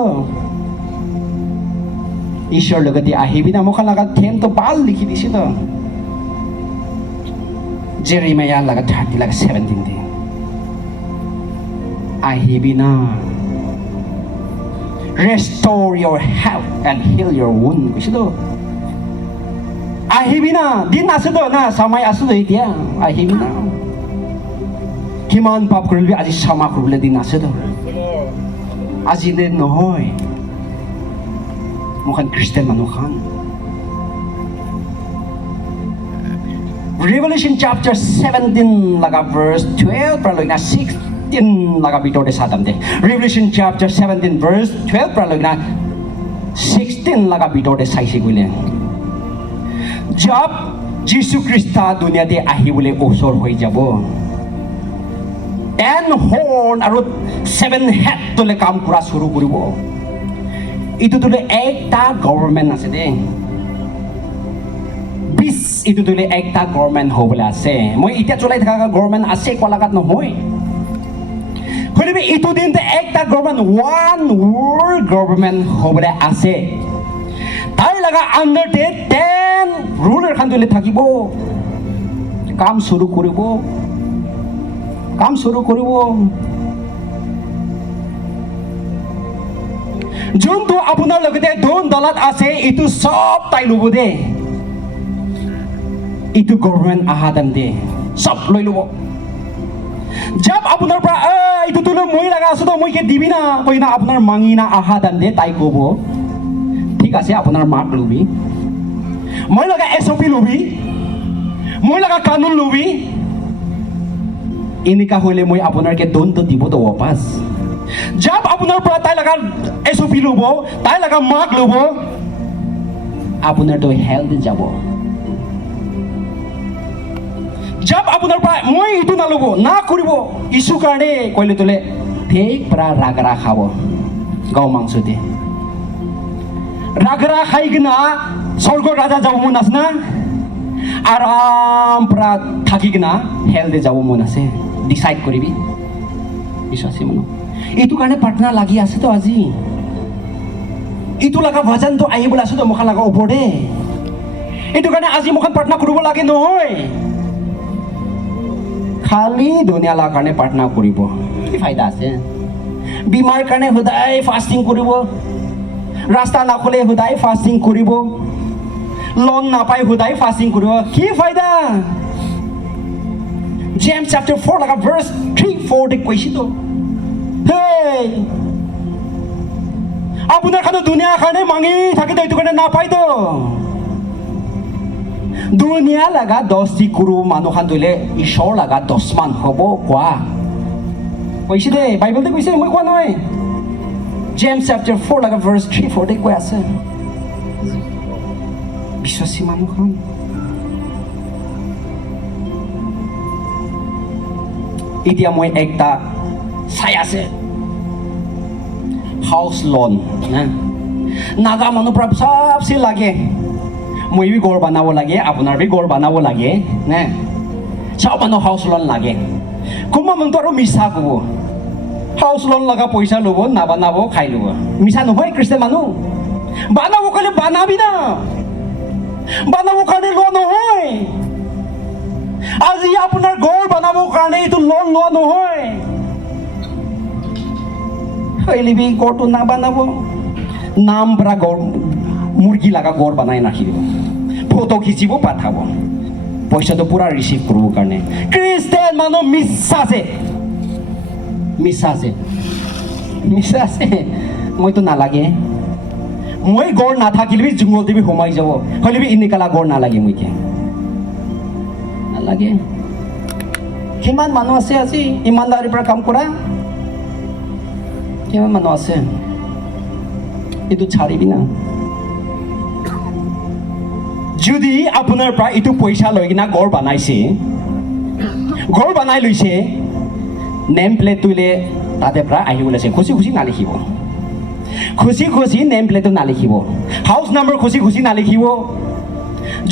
ঈশ্বৰ লগতে আহিবি না মোক লগা থেমটো ভাল লিখি দিছে তো জেৰিমায়া লগা 30 লগা 17 দে আহিবি না restore your health and heal your wound কৈছে তো আহিবি না দিন আছে তো না সময় আছে তো এতিয়া আহিবি না কিমান পাপ কৰিলি আজি ক্ষমা কৰিবলৈ দিন আছে তো আজি দিন নহয় মুখান খ্ৰীষ্টান মানুহ খান Revelation chapter 17 laga verse 12 para loina 16 laga bitode sadam de Revelation chapter 17 verse 12 para loina 16 laga bitode saisi guile jab Jesus Christa dunia te ahibole osor hoi jabo and horn aru 7 head tole kam kura shuru koribo itu tole ekta government ase de itu tuli ekta government hobole ase moi itia cholai thaka government ase kolagat nohoi kholibe itu din te ekta government one world government hobole ase tai laga under te 10 ruler khan tuli thakibo কাম শুরু করিব যোনটো আপোনাৰ লগতে ধন দলাত আছে ইটো সব তাই লব দে itu government ahadam de sab loi lobo jab apunar pra itu tulo moi laga asu to moi ke dibi na koi na apunar mangi na ahadam de tai kobo thik ase apunar mark lobi moi laga SOP lobi moi laga kanun lobi inika hoile moi apunar ke don to dibo to wapas jab apunar pra tai laga SOP lobo tai laga mark lobo apunar to health jabo जब আপোনাৰ পৰা মই ইটো না লব না কৰিব issue কাৰণে কইলে তলে ঠিক পৰা ৰাগৰা খাব গাও মাংস দে ৰাগৰা খাই কিনা স্বৰ্গ ৰাজা যাব মন আছে না আৰাম পৰা থাকি কিনা হেল দে যাব মন আছে ডিসাইড কৰিবি বিশ্বাসী মানুহ এইটো কাৰণে প্ৰাৰ্থনা লাগি আছে তো আজি ইটো লগা ভজন তো আহিবলৈ আছে তো মুখা লগা ওপৰতে এইটো কাৰণে আজি মুখা প্ৰাৰ্থনা কৰিব লাগে নহয় খালি দুনিয়া লা কাৰণে প্ৰাৰ্থনা কৰিব কি ফায়দা আছে বিমাৰ কাৰণে সদায় ফাস্টিং কৰিব ৰাস্তা নাখলে সদায় ফাস্টিং কৰিব লোন নাপাই সদায় ফাস্টিং কৰিব কি ফায়দা James chapter 4 like verse 3-4 de কৈছি তো hey আপোনাৰ কাৰণে দুনিয়া কাৰণে মাঙি থাকি তো এইটো কাৰণে নাপাই তো দুনিয়া লাগা 10 কৰো মানুহখান দলে ঈশ্বৰ লাগা 10 মান হ'ব কোৱা কৈছে দে বাইবেলতে কৈছে মই কোৱা নহয় James chapter 4 like verse 3-4 de কৈ আছে বিশ্বাসী মানুহখান এতিয়া মই একটা চাই আছে হাউচ লোন নাগা মানুহ পৰা চবচে লাগে মই বি ঘৰ বনাব লাগে আপোনাৰ বি ঘৰ বনাব লাগে নে সব মানুহ হাউচ লোন লাগে কোনোবা মানুহটো আৰু মিছা ক'ব হাউচ লোন লগা পইচা ল'ব নাবানাব খাই ল'ব মিছা নহয় খ্ৰীষ্টান মানুহ বানাব ক'লে বানাবি না বানাব কাৰণে লোৱা নহয় আজি আপোনাৰ ঘৰ বনাবৰ কাৰণে এইটো লোন লোৱা নহয় হইলিবি ঘৰটো নাবানাব নাম পৰা ঘৰ মুৰ্গী লগা ঘৰ বনাই ৰাখিব ফটো খিচিব পঠাব পইচাটো পুৰা ৰিচিভ কৰিবৰ কাৰণে খ্ৰীষ্টান মানুহ মিছা আছে মইতো নালাগে মই ঘৰ নাথাকিলে জুঙল দিবি সোমাই যাব হলিবি এনেকালা ঘৰ নালাগে মইকে নালাগে কিমান মানুহ আছে আজি ইমানদাৰীৰ পৰা কাম কৰা কিমান মানুহ আছে এইটো ছাড়িবি না যদি আপোনাৰ পৰা এইটো পইচা লৈ কিনা ঘৰ বনাইছে ঘৰ বনাই লৈছে নেম প্লেট তুলে তাতে পৰা আহিব লৈছে খুচি খুচি নালিখিব খুচি নেম প্লেটটো নালিখিব হাউচ নাম্বাৰ খুচি নালিখিব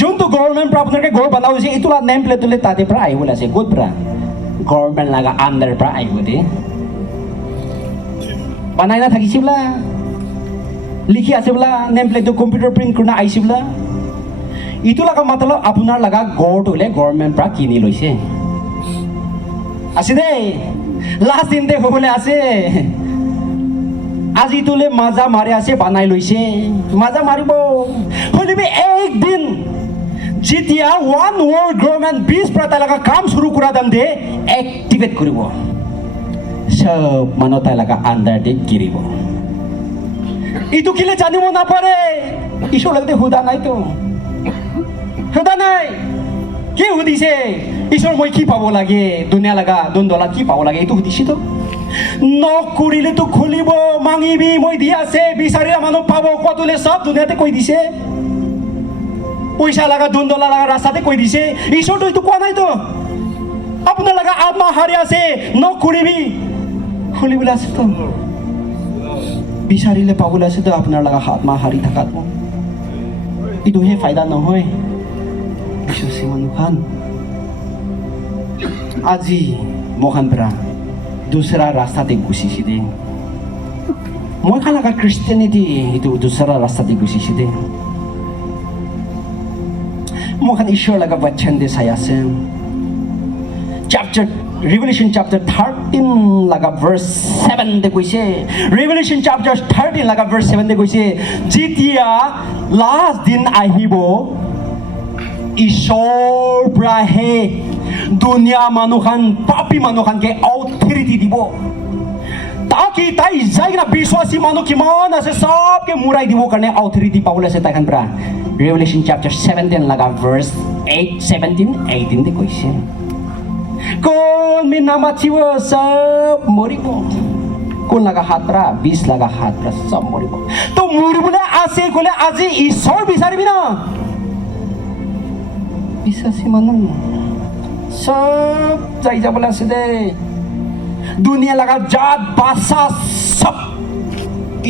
যোনটো গভৰ্ণমেণ্ট পৰা আপোনালোকে ঘৰ বনাব হৈছে এইটো নেম প্লেট তুলে তাতে পৰা আহিব লৈছে ক'ত পৰা গভৰ্ণমেণ্ট লগা আণ্ডাৰ পৰা আহিব দে বনাই না থাকিছে বোলা লিখি আছে বোলা নেম প্লেটটো কম্পিউটাৰ প্ৰিণ্ট কৰি আহিছে বোলা ইটো লগা মাতলব আপোনাৰ লগা ঘৰটো বোলে গভৰ্ণমেণ্ট পৰা কিনি লৈছে আছে দেই লাষ্ট দিন দে হ'বলৈ আছে আজি তোলে মাজা মাৰি আছে বনাই লৈছে মাজা মাৰিব হলিবি একদিন যেতিয়া ওৱান ৱৰ্ল্ড গভৰ্ণমেণ্ট 20 লগা কাম শুৰু কৰা দাম দে এক্টিভেট কৰিব সব মানুহ তাই লগা আণ্ডাৰ দে গিৰিব ইটো কিলে জানিব নাপাৰে ঈশ্বৰ লগতে সুধা নাইতো সুধা নাই কি সুধিছে ঈশ্বৰ মই কি পাব লাগে দুনিয়া লগা দলা কি পাব লাগে এইটো সুধিছে তো নকৰিলেতো খুলিব মাঙিবি মই দি আছে বিচাৰিলে মানুহ পাব কতলে সব দুনিয়াতে কৈ দিছে পইচা লগা দলা লগা ৰাস্তাতে কৈ দিছে ঈশ্বৰটো এইটো কোৱা নাইতো আপোনাৰ লগা আত্মা হাৰি আছে নকৰিবি খুলিবলৈ আছে তো বিচাৰিলে পাবলৈ আছে তো আপোনাৰ লগা আত্মা হাৰি থাকাত এইটোহে ফাইদা নহয় বিশ্বাসী মানুহখান আজি মহান পৰা দুসৰা ৰাস্তাতে গুচিছে দে মই খান লগা খ্ৰীষ্টানিটি এইটো দুসৰা ৰাস্তাতে গুচিছে দে মই খান ঈশ্বৰ লগা বচন দে চাই আছে chapter Revelation chapter 13 laga verse 7 de koise Revelation chapter 13 laga verse 7 de koise jitia last din ahibo ishor brahe dunia manukhan papi manukhan ke authority dibo taki tai jaina biswasi manu kiman ase sab ke murai dibo karne authority paule ase tai khan pra Revelation chapter 17 laga verse 8 17 18 de koise कौन में नामाचिव सब मरिबो কোন লাগা হাত পৰা 20 লাগা হাত পৰা সব মৰিব তো মৰিবলৈ আছে কলে আজি ঈশ্বৰ বিচাৰিবি না বিশ্বাসী মানুহ সব যাই যাবলৈ আছে দে দুনিয়া লাগা জাত বাসা সব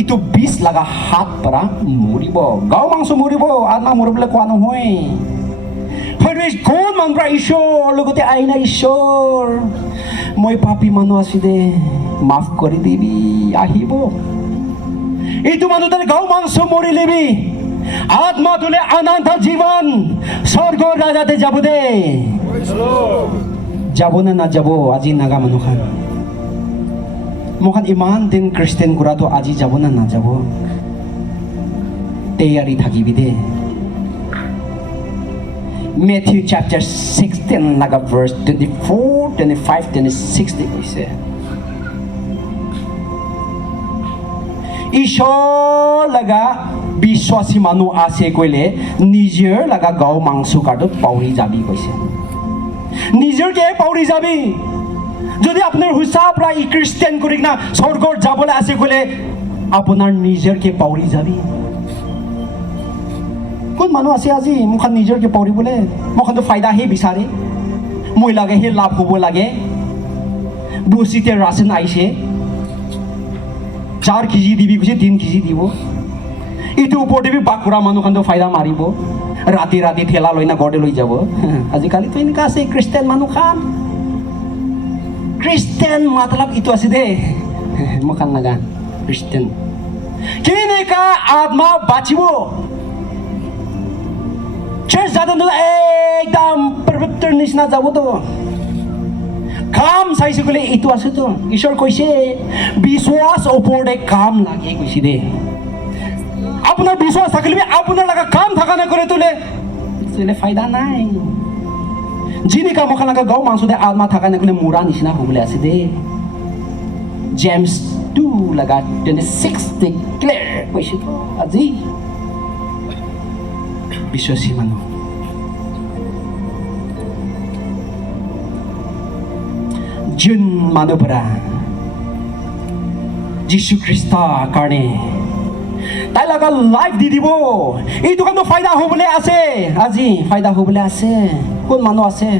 ইটো 20 লাগা হাত পৰা মৰিব গাঁও মাংস মৰিব আত্মা মৰিবলৈ কোৱা নহয় হৰিশ কোন মন্ত্ৰা ঈশ্বৰ লগতে আইনা ঈশ্বৰ মই পাপী মানুহ আছি দে মাফ কৰি দিবি আহিব এইটো মানুহ তাৰে গাঁও মাংস মৰি লেবি আত্মা তোলে অনন্ত জীৱন স্বৰ্গৰ ৰাজাতে যাব দে যাব না নাযাব আজি নাগা মানুহখান মোখান ইমান দিন খ্ৰীষ্টান কৰাটো আজি যাব না নাযাব তৈয়াৰী থাকিবি দে Matthew chapter 16 laga verse 24 25 26 de koise ঈশ্বৰ laga বিশ্বাসী মানুহ আছে কইলে নিজৰ laga গাঁও মাংস কাটো পাউৰি যাবি কইছে নিজৰ কে পাউৰি যাবি যদি আপোনাৰ হিসাব ৰা ই খ্ৰীষ্টান কৰি না স্বৰ্গৰ যাবলৈ আছে কইলে আপোনাৰ নিজৰ কে পাউৰি যাবি কোন মানুহ আছে আজি মুখান নিজৰকে পঢ়িবলৈ মুখানটো ফাইদা হে বিচাৰে মই লাগে হে লাভ হ'ব লাগে বস্তিতে ৰাচন আহিছে 4 কেজি দিবি কৈছে 3 কেজি দিব ইটো ওপৰতে বাকুৰা মানুহখানটো ফাইদা মাৰিব ৰাতি ৰাতি ঠেলা লৈ না গড়ে লৈ যাব আজিকালিতো এনেকুৱা আছে খ্ৰীষ্টান মানুহখান খ্ৰীষ্টান মতলব ইটো আছে দে মখান লাগা খ্ৰীষ্টান কেনেকা আত্মা বাচিব চাৰ্চ যাতে একদম পবিত্ৰ নিচিনা যাবতো কাম চাইছে গ'লে এইটো আছেতো ঈশ্বৰ কৈছে বিশ্বাস ওপৰতে কাম লাগে কৈছে দে আপোনাৰ বিশ্বাস থাকিলে আপোনাৰ লগা কাম থাকা না কৰে তোলে ফাইদা নাই যিনি কাম খান লগা গাঁও মাংসতে আত্মা থাকা না গ'লে মুৰা নিচিনা হ'বলৈ আছে দে জেমছ 2 লগা 26 ডিক্লেয়াৰ কৈছে আজি বিশ্বাসী মানুহ যোন মানুহপৰা যীশু খ্ৰীষ্টৰ কাৰণে তাই লগা লাইফ দি দিব এইটো কাৰণে ফাইদা হ'বলৈ আছে আজি ফাইদা হ'বলৈ আছে কোন মানুহ আছে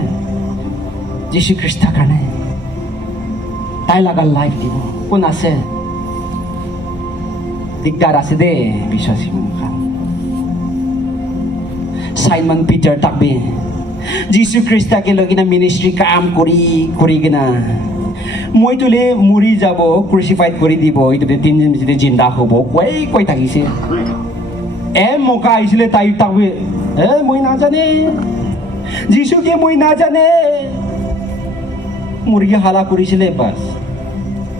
যীশু খ্ৰীষ্টৰ কাৰণে তাই লগা লাইফ দিব কোন আছে দিগদাৰ আছে দে বিশ্বাসী মানুহ সাইমন পিটাৰ তাকবে যীশু খ্ৰীষ্টকে লৈ কিনে মিনিষ্ট্ৰি কাম কৰি কিনা মই তোলে মৰি যাব ক্ৰুচিফাইড কৰি দিব এইটো 3 দিন পিছতে জিন্দা হ'ব কৈ থাকিছে মকা আহিছিলে তাই তাকবে মই নাজানে যীশুকে মই নাজানে মুৰ্গী হালা কৰিছিলে বাছ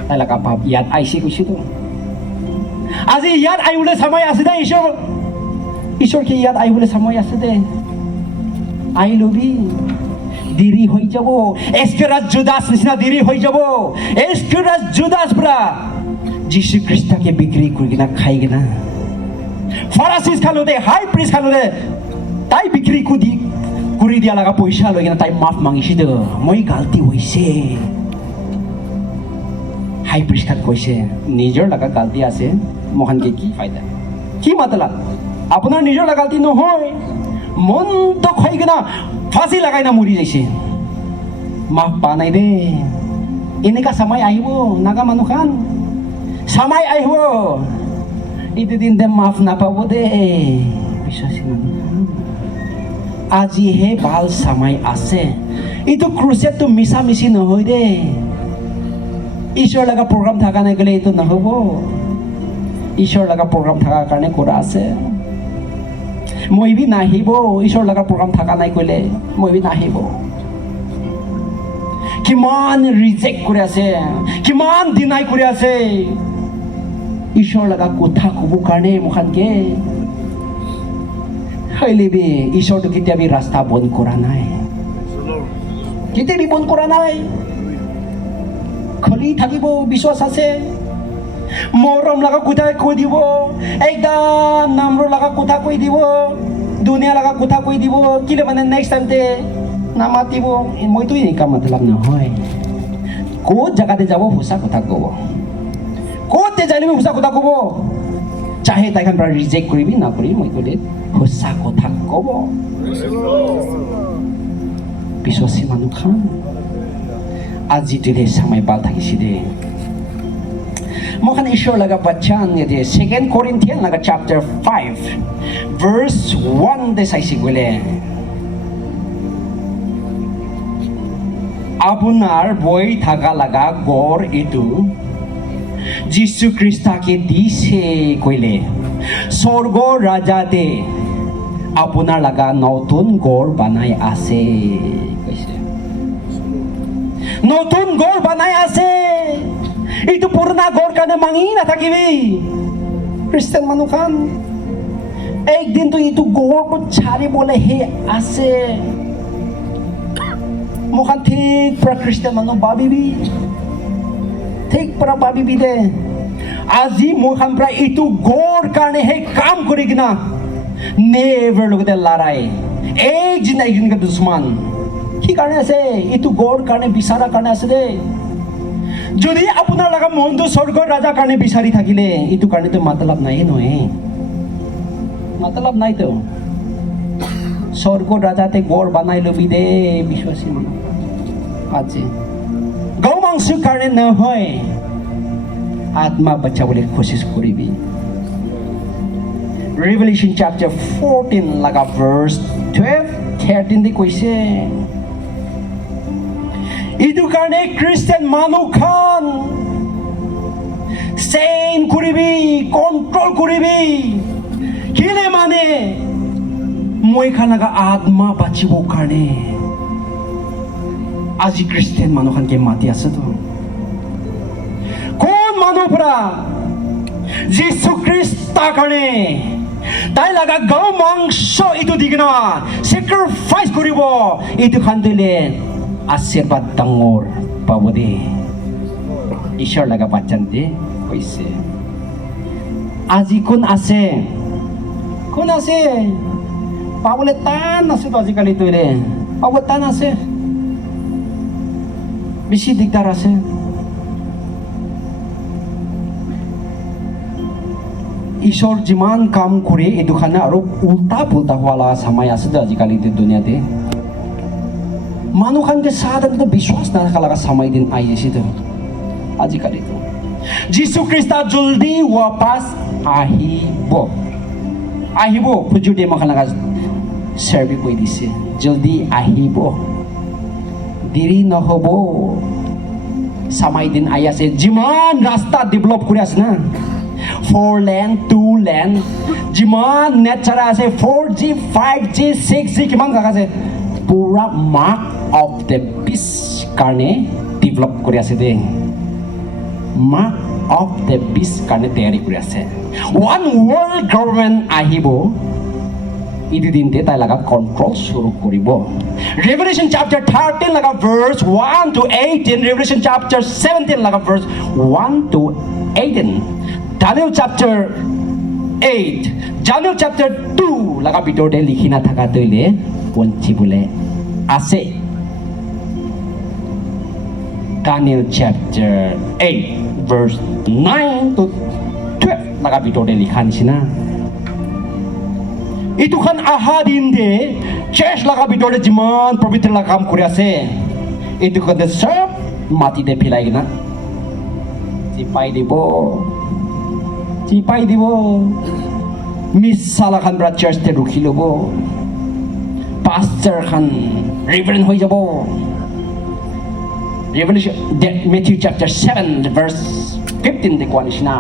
তাই লগা পাপ ইয়াত আহিছে কৈছেতো আজি ইয়াত আহিবলৈ সময় আছে দে ঈশ্বৰকে ইয়াত আহিবলৈ সময় আছে দে আহি লবি দেৰি হৈ যাব এস্কেৰাজ জুদাস নিচিনা দেৰি হৈ যাব এস্কেৰাজ জুদাস পৰা যীশু খ্ৰীষ্টকে বিক্ৰী কৰি কিনা খাই কিনা ফাৰাচিছ খালোতে হাই প্ৰিষ্ট খালোতে তাই বিক্ৰী কৰি দিয়া লগা পইচা লৈ কিনা তাই মাফ মাগিছে দে মই গালতি হৈছে হাই প্ৰিষ্ট খান কৈছে নিজৰ লগা গালতি আছে মহানকে কি ফাইদা কি মতলব আপোনাৰ নিজৰ লগা গালতি নহয় মনটো খাই কিনা ফাঁচি লগাই না মৰি যাইছে মাফ পা নাই দে এনেকা সময় আহিব নাগা মানুহখান সময় আহিব এইটো দিন দে মাফ নাপাব দে বিশ্বাসী মানুহখান আজিহে ভাল সময় আছে এইটো ক্ৰুচেডটো মিছা মিছি নহয় দে ঈশ্বৰ লগা প্ৰগ্ৰাম থকা নাই গ'লে এইটো নহ'ব ঈশ্বৰ লগা প্ৰগ্ৰাম থকাৰ কাৰণে কৰা আছে মই বি নাহিব ঈশ্বৰ লগা প্ৰগ্ৰাম থকা নাই ক'লে মই বি নাহিব কিমান ৰিজেক্ট কৰি আছে কিমান ডিনাই কৰি আছে ঈশ্বৰ লগা কথা ক'ব কাৰণে মুখানকে হইলিবি ঈশ্বৰটো কেতিয়াবি ৰাস্তা বন্ধ কৰা নাই কেতিয়াবি বন্ধ কৰা নাই খুলি থাকিব বিশ্বাস আছে মৰম লগা কথা কৈ দিব একদম নামৰ লগা কথা কৈ দিব দুনিয়া লগা কথা কৈ দিব কিলে মানে নেক্সট টাইমতে নামাতিব মইতো এনেকা মতলব নহয় ক'ত জেগাতে যাব সঁচা কথা ক'ব ক'তে জানিবি সঁচা কথা ক'ব চাহে তাইখন পৰা ৰিজেক্ট কৰিবি নকৰি মই ক'লে সঁচা কথা ক'ব বিশ্বাসী মানুহখন আজি তোলে সময় ভাল থাকিছে দে Mohan Ishur laga bachan yade 2 Corinthians laga chapter 5 verse 1 de saisi gole Apunar boy thaga laga gor itu Jisu Krista ke dise koile sorgo raja de apunar laga notun gor banai ase kaise notun gor banai ase itu purna gor kana mangi na থাকিবি খ্ৰীষ্টান মানুহখান একদিন তো itu গৰ কো ছাড়ি বলে হে আছে মুখান ঠিক পৰা খ্ৰীষ্টান মানুহ ভাবিবি ঠিক পৰা ভাবিবি দে আজি মুখান পৰা itu গৰ কাৰণে হে কাম কৰি কিনা নেভাৰ লগতে লৰাই একদিন কা দুশ্মন কি কাৰণে আছে itu গৰ কাৰণে বিচাৰা কাৰণে আছে দে যদি আপোনাৰ লগা মনটো স্বৰ্গৰ ৰাজা কাৰণে বিচাৰি থাকিলে ইটো কাৰণে তো মতলব নাই নহয় মতলব নাই তো স্বৰ্গৰ ৰাজাতে গড় বনাই লবি দে বিশ্বাসী মানুহ আজি গাঁও মাংসৰ কাৰণে নহয় আত্মা বাচাবলৈ কোশিশ কৰিবি Revelation chapter 14 laga verse 12 13 de কৈছে ইটো কাৰণে খ্ৰীষ্টান মানুহ খান চেইন কৰিবি কন্ট্ৰল কৰিবি কিলে মানে মই খানাগা আত্মা বাচিব কাৰণে আজি খ্ৰীষ্টান মানুহ খানকে মাতি আছে তো কোন মানুহ পৰা যীশু খ্ৰীষ্ট কাৰণে তাই লাগা গাঁও মাংস ইটো দি কিনা চেক্ৰিফাইচ কৰিব ইটো খান দিলে আশীৰ্বাদ ডাঙৰ পাব দে ঈশ্বৰ লাগা বাচ্চান্তে কৈছে আজি কোন আছে পাবলৈ টান আছে তো আজিকালি তৈৰে পাব টান আছে বেছি দিগদাৰ আছে ঈশ্বৰ যিমান কাম কৰে এইটো খানে আৰু উল্টা পুল্টা হোৱা লগা সময় আছে তো আজিকালি দুনিয়াতে মানুহ খানকে সাধাৰণতে বিশ্বাস নাথাকা লগা সময় দিন আহি আছে তো আজিকালি যীশু খ্ৰীষ্ট জলদি ৱাপাছ আহিব খুজুতে মই খানাগা চাৰ্ভি কৰি দিছে জলদি আহিব দেৰি নহ'ব সময় দিন আহি আছে যিমান ৰাস্তা ডেভেলপ কৰি আছে না 4 lane 2 lane যিমান নেট চাৰা আছে 4G 5G 6G কিমান জাগা আছে পুৰা মাৰ্ক অফ দ্য পিচ কাৰণে ডেভেলপ কৰি আছে দে মাৰ্ক অফ দ্য পিচ কাৰণে তৈয়াৰী কৰি আছে ওৱান ৱৰ্ল্ড গভৰ্ণমেণ্ট আহিব ইটো দিনতে তাই লগা কণ্ট্ৰল শুৰু কৰিব Revelation chapter 13 লগা verse 1 to 18 Revelation chapter 17 লগা verse 1 to 18 Daniel chapter 8 Daniel chapter 2 laga bitorde likhina thaka toile ponchi bole ase Daniel chapter 8 verse 9 to 12 laga bitorde likhan sina itu khan aha din de church laga bitorde jiman pavitra la kam kori ase itu khan sab mati de philai na চিপাই দিব miss সালা খান bra চাৰ্চতে ৰখি ল'ব pastor খান reverend হৈ যাব Revelation Matthew chapter 7 verse 15 দেখুৱা নিচিনা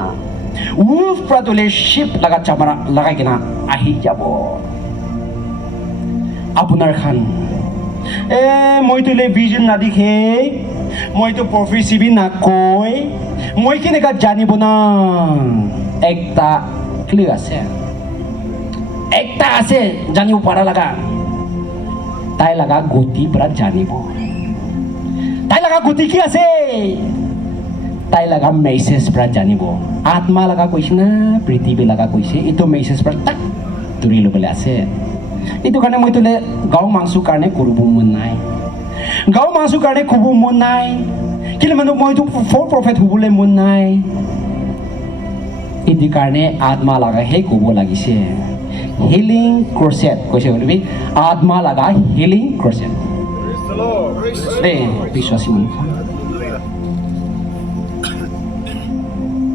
wolf প্ৰাদলে শিপ লগা চামৰা লগাই কিনা আহি যাব আপোনাৰ খান মইতো ভিজন নাদিখে মইতো প্ৰফেচি বি নাকৈ মই কেনেকা জানিব না একটা ক্লিয়াৰ আছে একটা আছে জানিব পাৰা লগা তাই লগা গতি পৰা জানিব তাই লগা গতি কি আছে তাই লগা মেছেজ পৰা জানিব আত্মা লগা কৈছে না পৃথিৱী লগা কৈছে এইটো মেছেজ পৰা তাক ধৰি ল'বলৈ আছে এইটো কাৰণে মই তোলে গাঁও মাংসৰ কাৰণে কৰিব মন নাই গাঁও মাংসৰ কাৰণে ক'ব মন নাই কিন্তু মানে মইতো ফৰ প্ৰফেট হ'বলৈ মন নাই এইটো কাৰণে আত্মা লগাহে ক'ব লাগিছে হিলিং ক্ৰছেট কৈছে বুলিবি আত্মা লগা হিলিং ক্ৰছেট দেই বিশ্বাসী মানুহ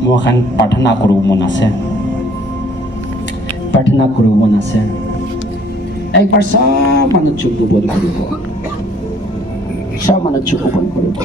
মই এখন প্ৰাৰ্থনা কৰিব মন আছে একবাৰ সব মানুহ চুপ বন্ধ কৰিব সব মানুহ চুপ বন্ধ কৰিব